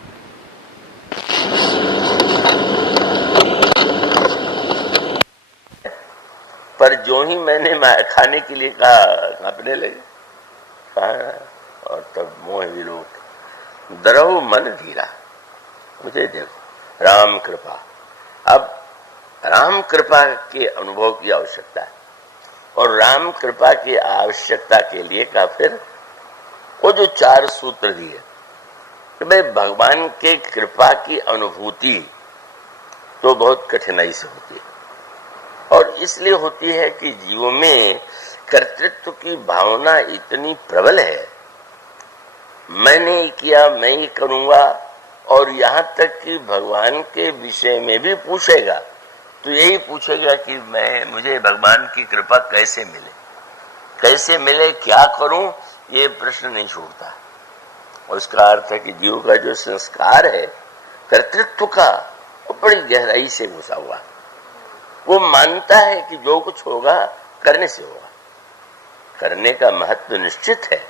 पर जो ही मैंने खाने के लिए कहा, कांपने लगे। और तब मोह विलोक दरहु मन धीरा। मुझे देखो, राम कृपा, अब राम कृपा के अनुभव की आवश्यकता है। और राम कृपा की आवश्यकता के लिए का फिर वो जो 4 सूत्र दिए कि भाई भगवान के कृपा की अनुभूति तो बहुत कठिनाई से होती है, और इसलिए होती है कि जीवों में कर्तृत्व की भावना इतनी प्रबल है, मैंने किया, मैं ही करूंगा, और यहाँ तक कि भगवान के विषय में भी पूछेगा तो यही पूछेगा कि मुझे भगवान की कृपा कैसे मिले, क्या करूं, ये प्रश्न नहीं छोड़ता। और उसका अर्थ है कि जीव का जो संस्कार है कर्तृत्व का, वो बड़ी गहराई से घुसा हुआ। वो मानता है कि जो कुछ होगा करने से होगा, करने का महत्व निश्चित है।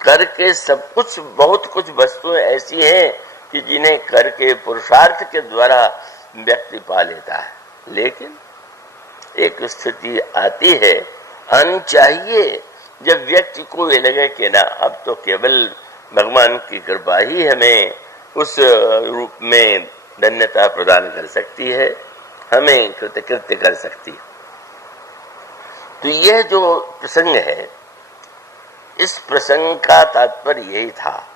करके सब कुछ, बहुत कुछ वस्तुएं ऐसी हैं कि जिन्हें करके पुरुषार्थ के द्वारा व्यक्ति पा लेता है। लेकिन एक स्थिति आती है अनचाहिए, जब व्यक्ति को ये लगे कि ना, अब तो केवल भगवान की कृपा ही हमें उस रूप में धन्यता प्रदान कर सकती है, हमें कृतकृत्य कर सकती है। तो यह जो प्रसंग है, इस प्रसंग का तात्पर्य यही था।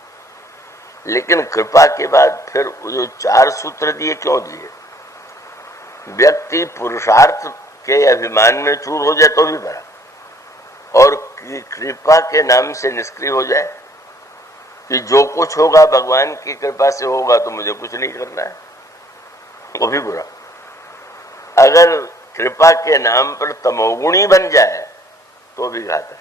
लेकिन कृपा के बाद फिर जो 4 सूत्र दिए, क्यों दिए? व्यक्ति पुरुषार्थ के अभिमान में चूर हो जाए तो भी बड़ा, और कृपा के नाम से निष्क्रिय हो जाए कि जो कुछ होगा भगवान की कृपा से होगा, तो मुझे कुछ नहीं करना है, वो भी बुरा। अगर कृपा के नाम पर तमोगुणी बन जाए तो भी घातक,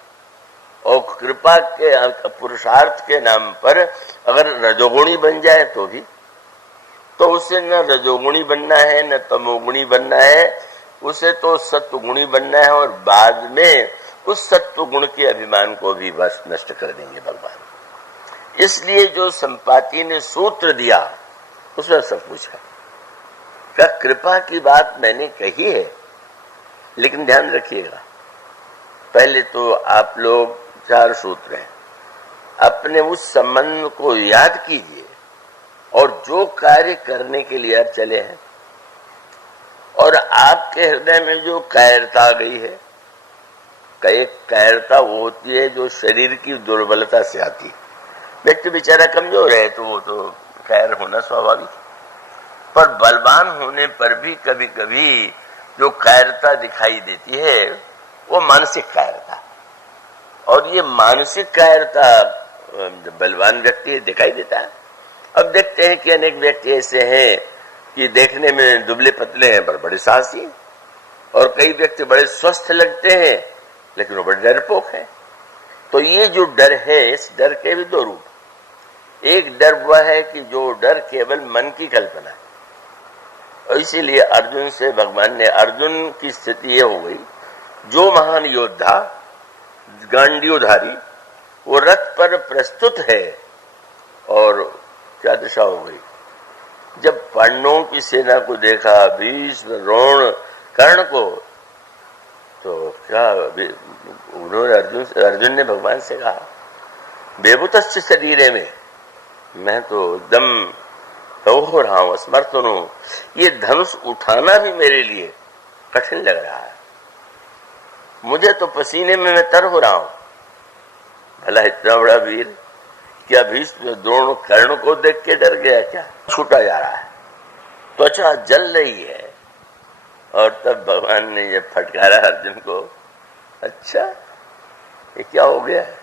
और कृपा के पुरुषार्थ के नाम पर अगर रजोगुणी बन जाए तो भी, तो उसे न रजोगुणी बनना है न तमोगुणी बनना है, उसे तो सत्वगुणी बनना है, और बाद में उस सत्व गुण के अभिमान को भी बस नष्ट कर देंगे भगवान। इसलिए जो संपाति ने सूत्र दिया उसमें सब कुछ है। क्या कृपा की बात मैंने कही है, लेकिन ध्यान रखिएगा, पहले तो आप लोग 4 सूत्र हैं, अपने उस संबंध को याद कीजिए और जो कार्य करने के लिए आप चले हैं, और आपके हृदय में जो कायरता आ गई है, कायरता वो होती है जो शरीर की दुर्बलता से आती है। व्यक्ति बेचारा कमजोर है तो वो तो कायर होना स्वाभाविक, पर बलवान होने पर भी कभी कभी जो कायरता दिखाई देती है वो मानसिक कायरता। और ये मानसिक कायरता बलवान व्यक्ति दिखाई देता है। अब देखते हैं कि अनेक व्यक्ति ऐसे हैं कि देखने में दुबले पतले हैं पर बड़े साहसी, और कई व्यक्ति बड़े स्वस्थ लगते हैं लेकिन वो बड़े डरपोक हैं। तो ये जो डर है, इस डर के भी दो रूप। एक डर वह है कि जो डर केवल मन की कल्पना है, और इसीलिए अर्जुन से भगवान ने, अर्जुन की स्थिति ये हो गई, जो महान योद्धा गांडीवधारी वो रथ पर प्रस्तुत है, और क्या दशा हो गई जब पांडवों की सेना को देखा, भीष्म, द्रोण, कर्ण को, तो क्या उन्होंने अर्जुन ने भगवान से कहा, बेभूतस्य शरीरे में, मैं तो एकदम हो रहा हूं, असमर्थ हूं, ये धनुष उठाना भी मेरे लिए कठिन लग रहा है, मुझे तो पसीने में मैं तर हो रहा हूं। भला इतना बड़ा वीर क्या भीष्म, द्रोण, कर्ण को देख के डर गया क्या? छूटा जा रहा है, त्वचा जल रही है। और तब भगवान ने ये फटकारा अर्जुन को, अच्छा ये क्या हो गया है,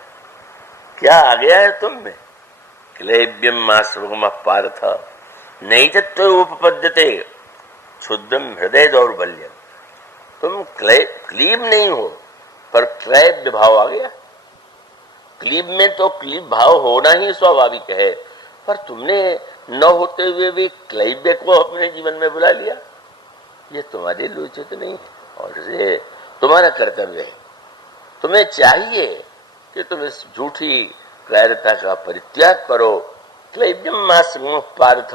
क्या आ गया है तुम में? क्लैब्यम मास्वगम पार्थ नहीं तत्व उपपद्यते क्षुद्रम हृदय दौर्बल्यम। तुम क्लीब नहीं हो पर क्लैब्य भाव आ गया। क्लीब में तो क्लीब भाव होना ही स्वाभाविक है, पर तुमने न होते हुए भी क्लैब्य को अपने जीवन में बुला लिया। ये तुम्हारे लिए उचित नहीं है और ये तुम्हारा कर्तव्य है। तुम्हें चाहिए कि तुम इस झूठी कायरता का परित्याग करो। क्लैब्यम मास्म पार्थ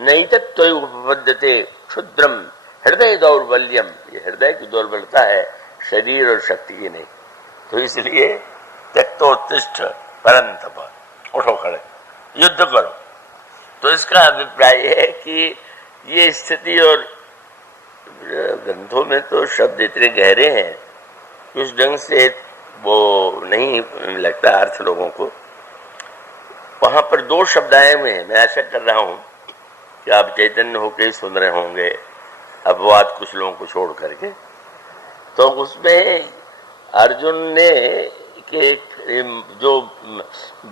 नहीं तत्व उपपद्यते क्षुद्रम हृदय दौर्बल्यम। ये हृदय की दुर्बलता है, शरीर और शक्ति की नहीं। तो इसलिए त्यक्तोत्तिष्ठ परंतप, उठो खड़े, युद्ध करो। तो इसका अभिप्राय है कि ये स्थिति, और ग्रंथों में तो शब्द इतने गहरे हैं कि उस ढंग से वो नहीं लगता अर्थ लोगों को। वहां पर दो शब्द आए हुए हैं, मैं आशा कर रहा हूं कि आप चैतन्य होकर सुन रहे होंगे अपवाद कुछ लोगों को छोड़ करके। तो उसमें अर्जुन ने के जो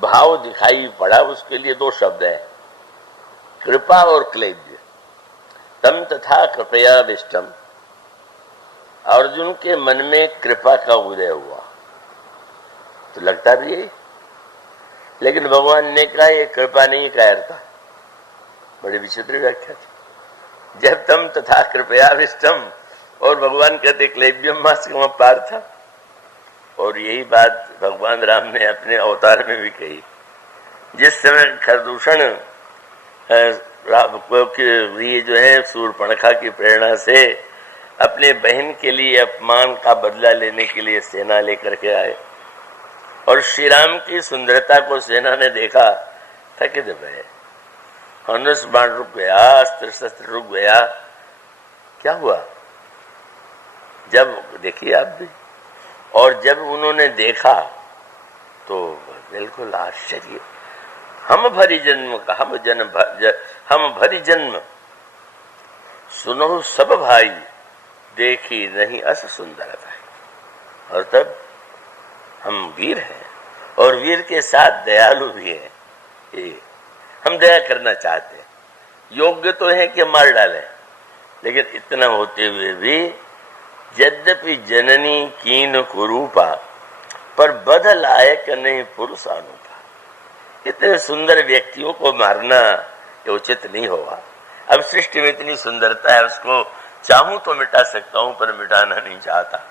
भाव दिखाई पड़ा उसके लिए दो शब्द है, कृपा और क्लैब्य। तम तथा कृपया विष्टम, अर्जुन के मन में कृपा का उदय हुआ, तो लगता भी है, लेकिन भगवान ने कहा ये कृपा नहीं कायरता। बड़ी विचित्र व्याख्या थी। जब तम तथा कृपया विष्टम और भगवान कहते क्लैब्यम मास्कम पार्थ। और यही बात भगवान राम ने अपने अवतार में भी कही। जिस समय खरदूषण ये जो है शूर्पणखा की प्रेरणा से अपने बहन के लिए अपमान का बदला लेने के लिए सेना लेकर के आए, और श्री राम की सुंदरता को सेना ने देखा, थकित भय, धनुष बाण रुक गया, अस्त्र शस्त्र रुक गया। क्या हुआ? जब देखिए आप भी, और जब उन्होंने देखा तो बिल्कुल आश्चर्य, हम भरी जन्म का हम भरी जन्म सुनो सब भाई, देखी नहीं अस सुंदरता। और तब हम वीर हैं और वीर के साथ दयालु भी हैं। ये हम दया करना चाहते हैं, योग्य तो है कि मार डालें, लेकिन इतना होते हुए भी यद्यपि जननी कीन कुरूपा पर बध लायक नहीं पुरुष अनुपा। इतने सुंदर व्यक्तियों को मारना ये उचित नहीं होगा। अब सृष्टि में इतनी सुंदरता है, उसको चाहूं तो मिटा सकता हूं पर मिटाना नहीं चाहता।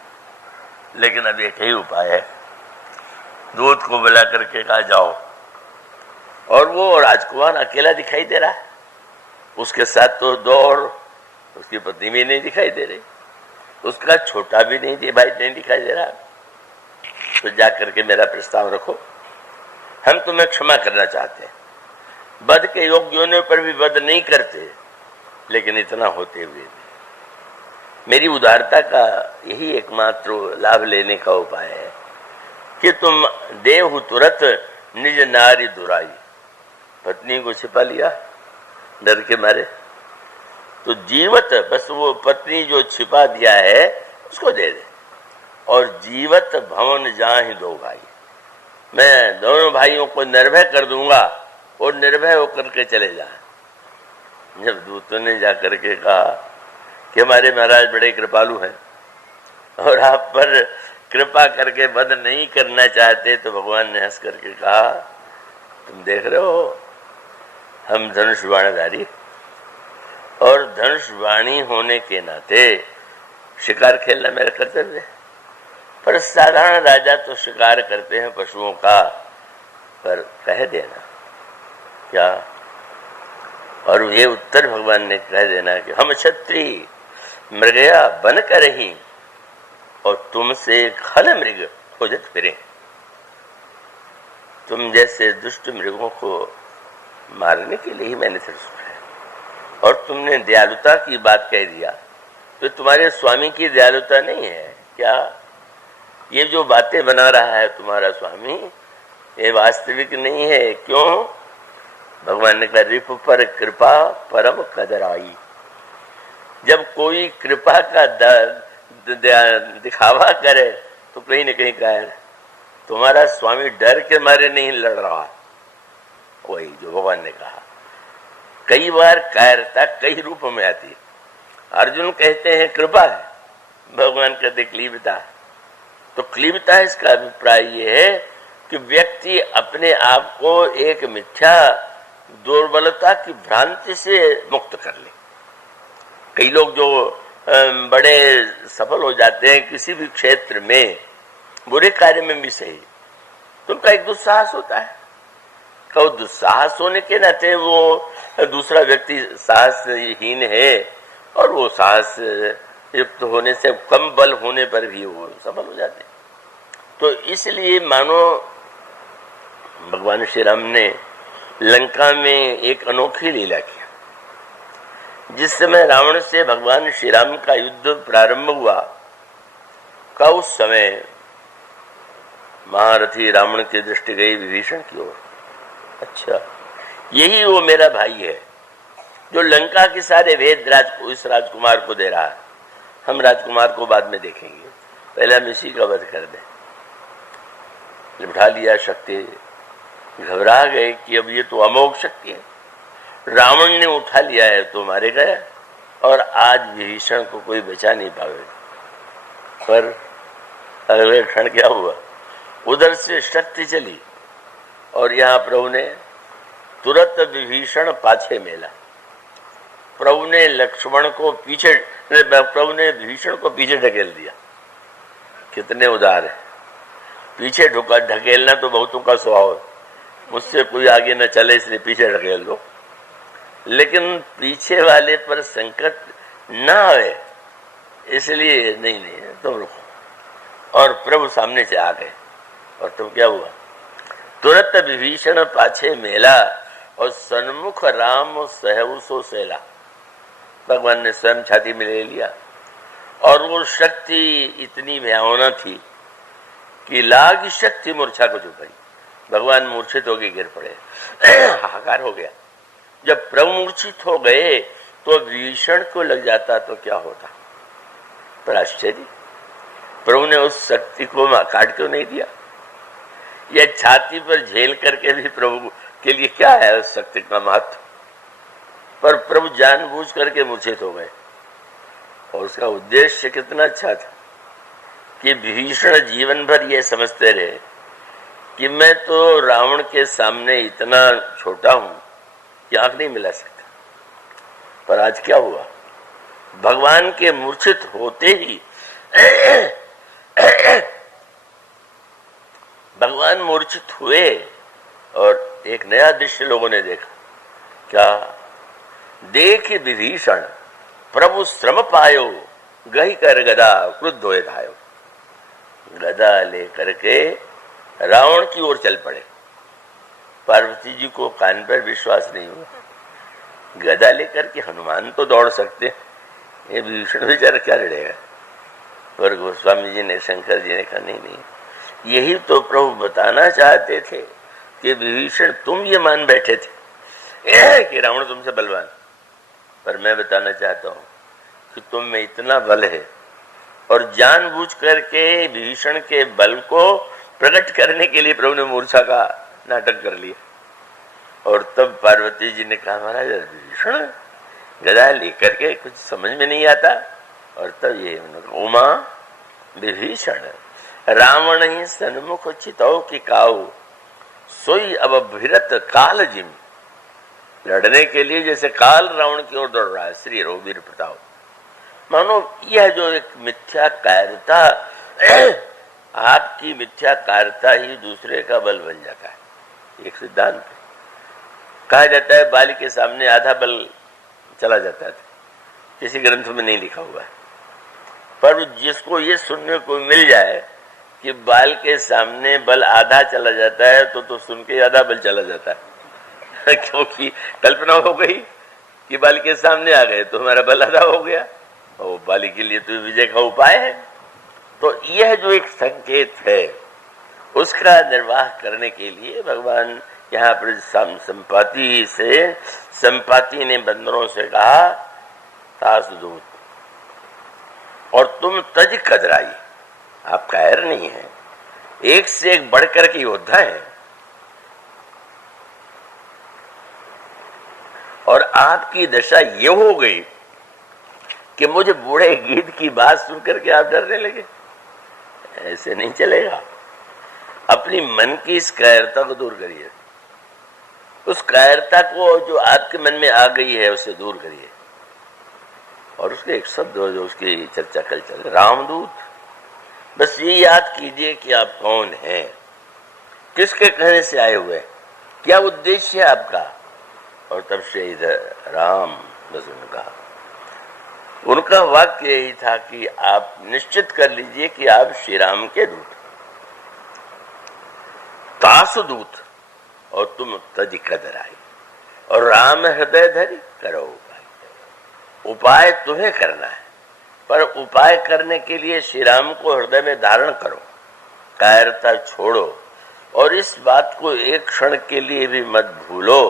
लेकिन अब एक ही उपाय है, दूत को बुला करके कहा जाओ, और वो राजकुमार अकेला दिखाई दे रहा है, उसके साथ तो दो और उसकी पत्नी भी नहीं दिखाई दे रही, उसका छोटा भी नहीं भाई नहीं दिखाई दे रहा। तो जाकर के मेरा प्रस्ताव रखो, हम तुम्हें क्षमा करना चाहते हैं। वध के योग्यों पर भी वध नहीं करते, लेकिन इतना होते हुए मेरी उदारता का यही एकमात्र लाभ लेने का उपाय है कि तुम देहु तुरत निज नारी दुराई। पत्नी को छिपा लिया डर के मारे, तो जीवत बस वो पत्नी जो छिपा दिया है उसको दे दे, और जीवत भवन जाहि दो भाई। मैं दोनों भाइयों को निर्भय कर दूंगा और निर्भय होकर के चले जा। जब दूतों ने जाकर के कहा कि हमारे महाराज बड़े कृपालु हैं और आप पर कृपा करके वध नहीं करना चाहते, तो भगवान ने हंस करके कहा, तुम देख रहे हो हम धनुष बाणधारी, और धनुष वाणी होने के नाते शिकार खेलना मेरा कर्तव्य है। पर साधारण राजा तो शिकार करते हैं पशुओं का, पर कह देना क्या, और ये उत्तर भगवान ने कह देना कि हम क्षत्रिय मृगया बन कर ही और तुमसे खल मृग खोजत फिरे। तुम जैसे दुष्ट मृगों को मारने के लिए ही मैंने धनुष उठाया, और तुमने दयालुता की बात कह दिया, तो तुम्हारे स्वामी की दयालुता नहीं है क्या? ये जो बातें बना रहा है तुम्हारा स्वामी, ये वास्तविक नहीं है। क्यों? भगवान ने कहा, रिप पर कृपा परम कदराई। जब कोई कृपा का दिखावा करे तो कहीं न कहीं कायर। तुम्हारा स्वामी डर के मारे नहीं लड़ रहा, वही जो भगवान ने कहा। कई बार कायरता कई रूप में आती है। अर्जुन कहते हैं कृपा है, भगवान कहते क्लीबता। तो क्लीबता इसका अभिप्राय ये है कि व्यक्ति अपने आप को एक मिथ्या दुर्बलता की भ्रांति से मुक्त कर ले। कई लोग जो बड़े सफल हो जाते हैं किसी भी क्षेत्र में, बुरे कार्य में भी सही, तो उनका एक दुस्साहस होता है। तो दुस्साहस होने के नाते वो दूसरा व्यक्ति साहसहीन है, और वो साहस युक्त होने से कम बल होने पर भी वो सफल हो जाते हैं। तो इसलिए मानो भगवान श्री राम ने लंका में एक अनोखी लीला किया। जिस समय रावण से भगवान श्री राम का युद्ध प्रारंभ हुआ, का उस समय महारथी रावण की दृष्टि गई विभीषण की ओर। अच्छा, यही वो मेरा भाई है जो लंका के सारे वेद इस राजकुमार को दे रहा है। हम राजकुमार को बाद में देखेंगे, पहले हम इसी का वध कर दें। उठा लिया शक्ति, घबरा गए कि अब ये तो अमोघ शक्ति है, रावण ने उठा लिया है तो मारे गया, और आज विभीषण को कोई बचा नहीं पावे। पर अगले क्षण क्या हुआ, उधर से शक्ति चली और यहाँ प्रभु ने तुरंत विभीषण पाछे मेला। प्रभु ने लक्ष्मण को पीछे, प्रभु ने विभीषण को पीछे ढकेल दिया। कितने उदार है। पीछे ढकेलना तो बहुतों का स्वभाव है, मुझसे कोई आगे न चले इसलिए पीछे ढकेल दो, लेकिन पीछे वाले पर संकट न आए इसलिए नहीं तुम रुको। और प्रभु सामने से आ गए, और तुम क्या हुआ, तुरंत विभीषण पाछे मेला और सन्मुख राम सहु सो सेला। भगवान ने स्वयं छाती में ले लिया, और वो शक्ति इतनी भयावना थी कि लाग शक्ति मूर्छा को चुपाई। भगवान मूर्छित होकर गिर पड़े, हाहाकार हो गया। जब प्रभु मूर्छित हो गए तो विभीषण को लग जाता तो क्या होता। पर आश्चर्य, प्रभु ने उस शक्ति को काट क्यों नहीं दिया। यह छाती पर झेल करके भी प्रभु के लिए क्या है उस शक्ति का महत्व। पर प्रभु जानबूझ करके मूर्छित हो गए, और उसका उद्देश्य कितना अच्छा था कि विभीषण जीवन भर ये समझते रहे कि मैं तो रावण के सामने इतना छोटा हूं कि आंख नहीं मिला सकता। पर आज क्या हुआ, भगवान के मूर्छित होते ही भगवान मूर्छित हुए, और एक नया दृश्य लोगों ने देखा। क्या? देख विभीषण प्रभु श्रम पायो, गही कर गदा क्रुद्ध होए धायो। गदा लेकर के रावण की ओर चल पड़े। पार्वती जी को कान पर विश्वास नहीं हुआ, गदा लेकर के हनुमान तो दौड़ सकते, ये विभीषण बेचारा क्या लड़ेगा। पर गोस्वामी जी ने, शंकर जी ने कहा नहीं, यही तो प्रभु बताना चाहते थे कि विभीषण तुम ये मान बैठे थे कि रावण तुमसे बलवान, पर मैं बताना चाहता हूं कि तुम में इतना बल है, और जानबूझ करके विभीषण के बल को प्रकट करने के लिए प्रभु ने मूर्छा का नाटक कर लिया। और तब पार्वती जी ने कहा, महाराज विभीषण गदा लेकर के कुछ समझ में नहीं आता। और तब ये उमा विभीषण रावण ही सन्मुख चितौ की काऊ सोई अब भिरत काल जिम। लड़ने के लिए जैसे काल रावण की ओर दौड़ रहा है श्री रघुवीर प्रताप। मानो यह जो एक मिथ्या कायरता, आपकी मिथ्या कायरता ही दूसरे का बल बन जाता है। एक सिद्धांत कहा जाता है बाली के सामने आधा बल चला जाता था, किसी ग्रंथ में नहीं लिखा हुआ है, पर जिसको ये सुनने को मिल जाए कि बाल के सामने बल आधा चला जाता है तो सुन के आधा बल चला जाता है क्योंकि कल्पना हो गई कि बाल के सामने आ गए तो हमारा बल आधा हो गया, और बाली के लिए तो विजय का उपाय है। तो यह जो एक संकेत है उसका निर्वाह करने के लिए भगवान यहाँ पर संपाति ने बंदरों से कहा, तासदूत और तुम तज कदराई, आप कायर नहीं है, एक से एक बढ़कर के योद्धा है। और आपकी दशा ये हो गई कि मुझे बूढ़े गीत की बात सुनकर के आप डरने लगे। ऐसे नहीं चलेगा। अपनी मन की इस कायरता को दूर करिए, उस कायरता को जो आपके मन में आ गई है उसे दूर करिए। और उसके एक शब्द जो उसकी चर्चा कल चल, रामदूत। बस ये याद कीजिए कि आप कौन हैं, किसके कहने से आए हुए, क्या उद्देश्य है आपका। और तब से इधर राम, बस उनका वाक्य यही था कि आप निश्चित कर लीजिए कि आप श्री राम के दूत, तासुदूत और तुम तज कदर आई, और राम हृदय धरी करो उपाय। उपाय तुम्हें करना है, पर उपाय करने के लिए श्री राम को हृदय में धारण करो, कायरता छोड़ो, और इस बात को एक क्षण के लिए भी मत भूलो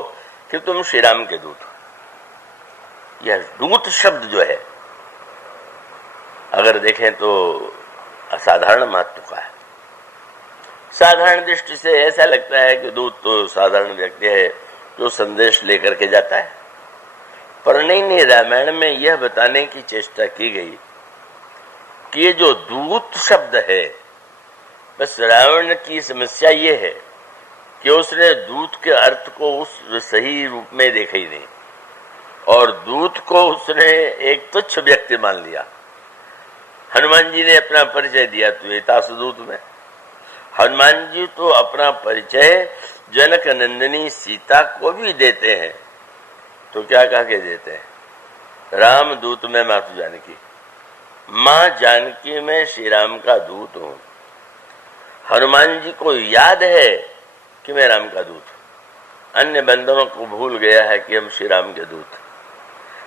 कि तुम श्री राम के दूत हो। यह दूत शब्द जो है अगर देखें तो असाधारण महत्व का है। साधारण दृष्टि से ऐसा लगता है कि दूत तो साधारण व्यक्ति है जो संदेश लेकर के जाता है, पर नहीं, रामायण में यह बताने की चेष्टा की गई कि ये जो दूत शब्द है, बस रावण की समस्या ये है कि उसने दूत के अर्थ को उस सही रूप में देखा ही नहीं, और दूत को उसने एक तुच्छ व्यक्ति मान लिया। हनुमान जी ने अपना परिचय दिया तो तासुदूत में। हनुमान जी तो अपना परिचय जनक नंदिनी सीता को भी देते हैं, तो क्या कह के देते हैं, राम दूत में मातु जानकी, माँ जानकी में श्री राम का दूत हूं। हनुमान जी को याद है कि मैं राम का दूत हूं, अन्य बंदरों को भूल गया है कि हम श्री राम के दूत,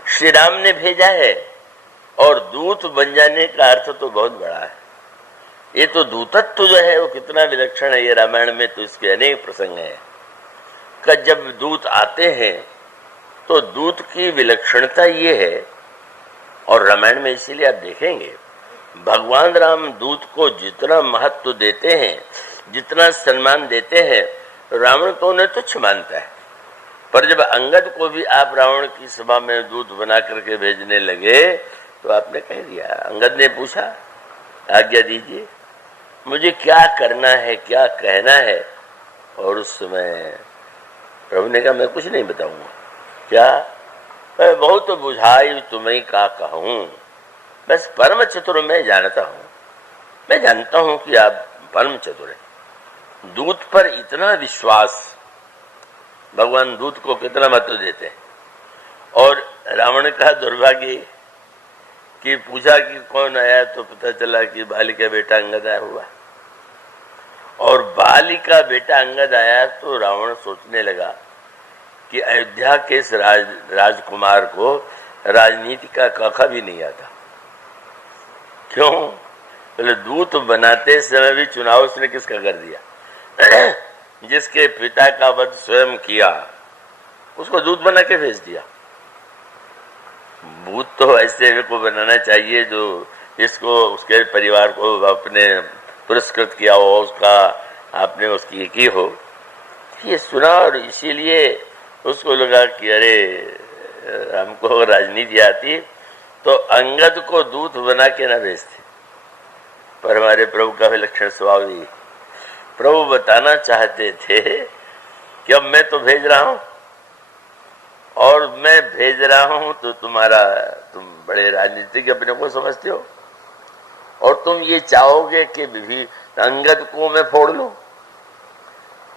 श्री राम ने भेजा है। और दूत बन जाने का अर्थ तो बहुत बड़ा है। ये तो दूतत्व जो है वो कितना विलक्षण है, ये रामायण में तो इसके अनेक प्रसंग हैं कि जब दूत आते हैं तो दूत की विलक्षणता ये है। और रामायण में इसीलिए आप देखेंगे भगवान राम दूत को जितना महत्व देते हैं, जितना सम्मान देते हैं, रावण तो उन्हें तुच्छ मानता है। पर जब अंगद को भी आप रावण की सभा में दूत बना करके भेजने लगे तो आपने कह दिया, अंगद ने पूछा आज्ञा दीजिए मुझे क्या करना है, क्या कहना है। और उस समय प्रभु ने कहा मैं कुछ नहीं बताऊंगा। क्या, मैं बहुत बुझाई तुम्हें का कहूं, बस परम चतुर मैं जानता हूं, मैं जानता हूं कि आप परम चतुर हैं। दूत पर इतना विश्वास, भगवान दूत को कितना महत्व देते हैं। और रावण का दुर्भाग्य कि पूछा कि कौन आया तो पता चला कि बाली का बेटा अंगद आया हुआ। और बाली का बेटा अंगद आया तो रावण सोचने लगा कि अयोध्या के इस राजकुमार को राजनीति का कखा भी नहीं आता। क्यों? बोले दूत बनाते समय भी चुनाव उसने किसका कर दिया जिसके पिता का वध स्वयं किया उसको दूत बना के भेज दिया। दूत तो ऐसे को बनाना चाहिए जो जिसको उसके परिवार को अपने पुरस्कृत किया हो, उसका आपने उसकी की हो, ये सुना और इसीलिए उसको लगा कि अरे हमको राजनीति आती तो अंगद को दूत बना के ना भेजते। पर हमारे प्रभु का विलक्षण स्वभाव ही, प्रभु बताना चाहते थे कि अब मैं तो भेज रहा हूं और मैं भेज रहा हूं तो तुम बड़े राजनीतिक अपने को समझते हो और तुम ये चाहोगे कि भी अंगद को मैं फोड़ लूं।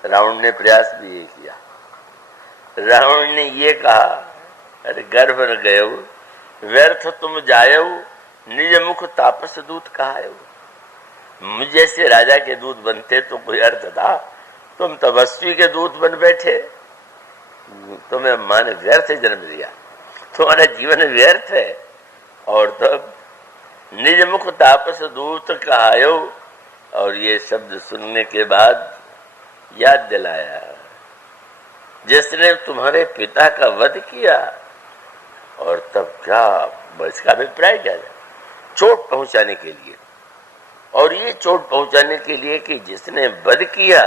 रावण ने प्रयास भी ये किया। रावण ने ये कहा, अरे गर्भ न गयो व्यर्थ तुम जायो, निज मुख तापस दूत कहायो। मुझ जैसे राजा के दूत बनते तो कोई अर्थ था, तुम तपस्वी के दूत बन बैठे, तुम्हें मां ने व्यर्थ जन्म दिया, तुम्हारा जीवन व्यर्थ है। और तब निज मुख तापस दूत कहायो, और ये शब्द सुनने के बाद याद दिलाया जिसने तुम्हारे पिता का वध किया। और तब क्या इसका अभिप्राय क्या है? चोट पहुंचाने के लिए, और ये चोट पहुंचाने के लिए कि जिसने वध किया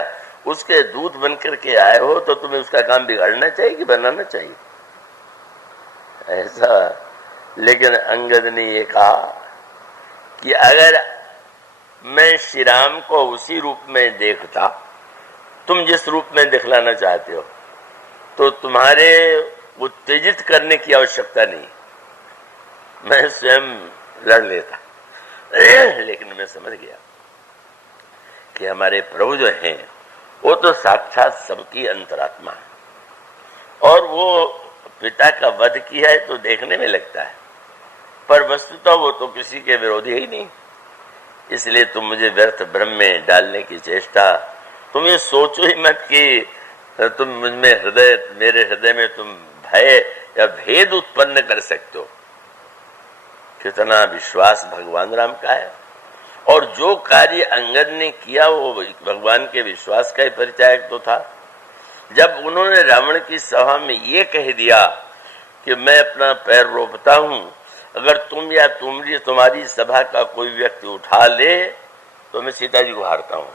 उसके दूत बनकर के आए हो तो तुम्हें उसका काम बिगाड़ना चाहिए कि बनाना चाहिए, ऐसा। लेकिन अंगद ने ये कहा कि अगर मैं श्री राम को उसी रूप में देखता, तुम जिस रूप में दिखलाना चाहते हो, तो तुम्हारे उत्तेजित करने की आवश्यकता नहीं, मैं स्वयं लड़ लेता। लेकिन मैं समझ गया कि हमारे प्रभु जो हैं वो तो साक्षात सबकी अंतरात्मा है और वो पिता का वध किया है तो देखने में लगता है, पर वस्तुतः वो तो किसी के विरोधी ही नहीं। इसलिए तुम मुझे व्यर्थ भ्रम में डालने की चेष्टा, तुम ये सोचो ही मत कि तुम मुझमें मेरे हृदय में तुम भय या भेद उत्पन्न कर सकते हो। कितना विश्वास भगवान राम का है, और जो कार्य अंगद ने किया वो भगवान के विश्वास का ही परिचायक तो था। जब उन्होंने रावण की सभा में ये कह दिया कि मैं अपना पैर रोपता हूं, अगर तुम या तुम्हारी सभा का कोई व्यक्ति उठा ले तो मैं सीता जी को हारता हूं।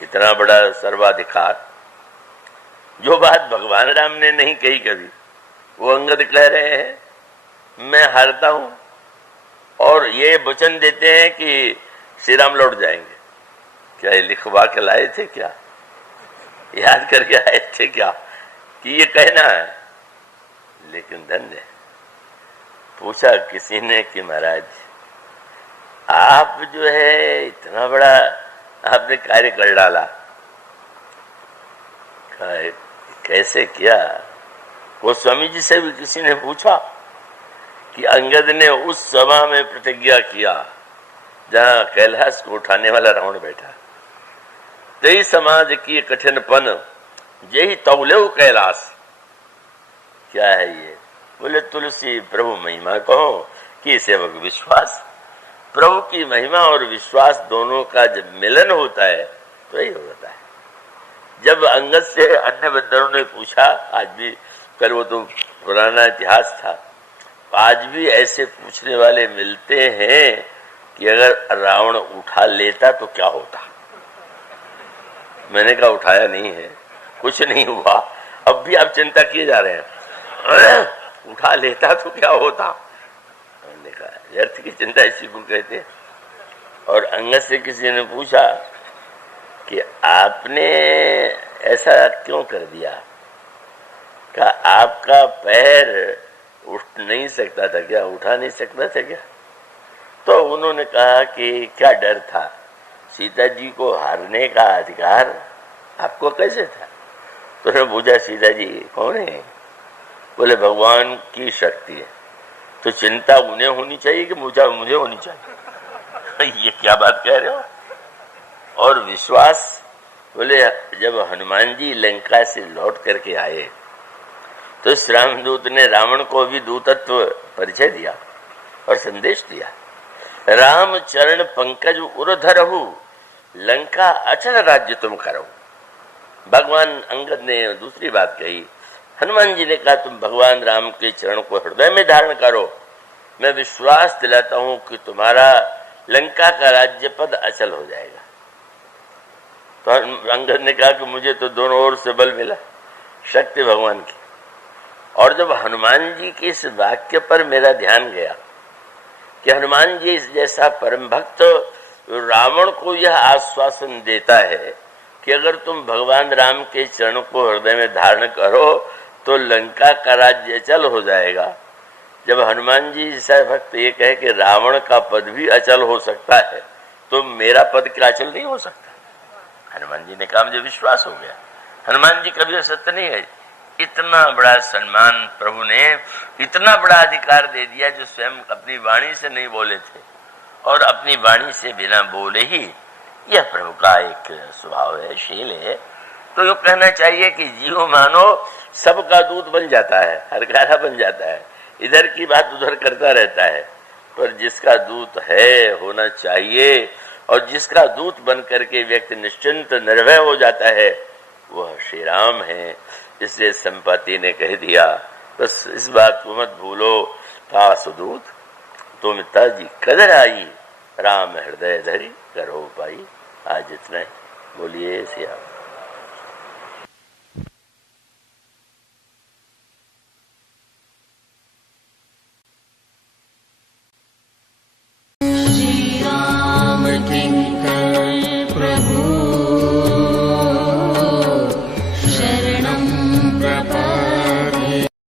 इतना बड़ा सर्वाधिकार, जो बात भगवान राम ने नहीं कही कभी, वो अंगद कह रहे हैं मैं हारता हूं, और ये वचन देते हैं कि श्री राम लौट जाएंगे। क्या ये लिखवा के लाए थे, क्या याद करके आए थे क्या कि ये कहना है? लेकिन धन्य, पूछा किसी ने कि महाराज आप जो है इतना बड़ा आपने कार्य कर डाला, कैसे किया? गोस्वामी जी से भी किसी ने पूछा कि अंगद ने उस सभा में प्रतिज्ञा किया जहां कैलाश को उठाने वाला रावण बैठा, तेई समाज की कठिनपन यही तौलेव कैलाश। क्या है ये? बोले तुलसी प्रभु महिमा कहो कि सेवक विश्वास। प्रभु की महिमा और विश्वास दोनों का जब मिलन होता है तो यही होता है। जब अंगद से अन्य बंदरों ने पूछा, आज भी, कल वो तो पुराना इतिहास था, आज भी ऐसे पूछने वाले मिलते हैं कि अगर रावण उठा लेता तो क्या होता। मैंने कहा उठाया नहीं है, कुछ नहीं हुआ, अब भी आप चिंता किए जा रहे हैं। उठा लेता तो क्या होता? मैंने कहा व्यर्थ की चिंता इसी को कहते हैं। और अंगद से किसी ने पूछा कि आपने ऐसा क्यों कर दिया? क्या आपका पैर उठ नहीं सकता था क्या, उठा नहीं सकता था क्या? तो उन्होंने कहा कि क्या डर था, सीता जी को हारने का अधिकार आपको कैसे था? तो उन्होंने पूछा सीता जी कौन है? बोले भगवान की शक्ति है। तो चिंता उन्हें होनी चाहिए कि मुझे होनी चाहिए? ये क्या बात कह रहे हो? और विश्वास, बोले जब हनुमान जी लंका से लौट करके आए तो श्री रामदूत ने रावण को भी दूतत्व परिचय दिया और संदेश दिया, राम चरण पंकज उरधरहु लंका अचल राज्य तुम करो। भगवान अंगद ने दूसरी बात कही, हनुमान जी ने कहा तुम भगवान राम के चरण को हृदय में धारण करो, मैं विश्वास दिलाता हूं कि तुम्हारा लंका का राज्य पद अचल हो जाएगा। तो अंगद ने कहा कि मुझे तो दोनों ओर से बल मिला, शक्ति भगवान की। और जब हनुमान जी के इस वाक्य पर मेरा ध्यान गया कि हनुमान जी जैसा परम भक्त रावण को यह आश्वासन देता है कि अगर तुम भगवान राम के चरणों को हृदय में धारण करो तो लंका का राज्य अचल हो जाएगा। जब हनुमान जी जैसा भक्त ये कहे कि रावण का पद भी अचल हो सकता है तो मेरा पद क्या अचल नहीं हो सकता? हनुमान जी ने कहा मुझे विश्वास हो गया। हनुमान जी कभी असत्य नहीं है। इतना बड़ा सम्मान प्रभु ने, इतना बड़ा अधिकार दे दिया जो स्वयं अपनी वाणी से नहीं बोले थे और अपनी वाणी से बिना बोले ही, यह प्रभु का एक स्वभाव है, शील है। तो ये कहना चाहिए कि जीव मानो सबका दूत बन जाता है, हरकारा बन जाता है, इधर की बात उधर करता रहता है, पर जिसका दूत है होना चाहिए और जिसका दूत बन करके व्यक्ति निश्चिंत निर्भय हो जाता है वह श्री राम है। इसलिए संपत्ति ने कह दिया, बस इस बात को मत भूलो, पास दूत तुम ताजी कदर आई, राम हृदय धरी करो पाई। आज इतना ही, बोलिए सिया।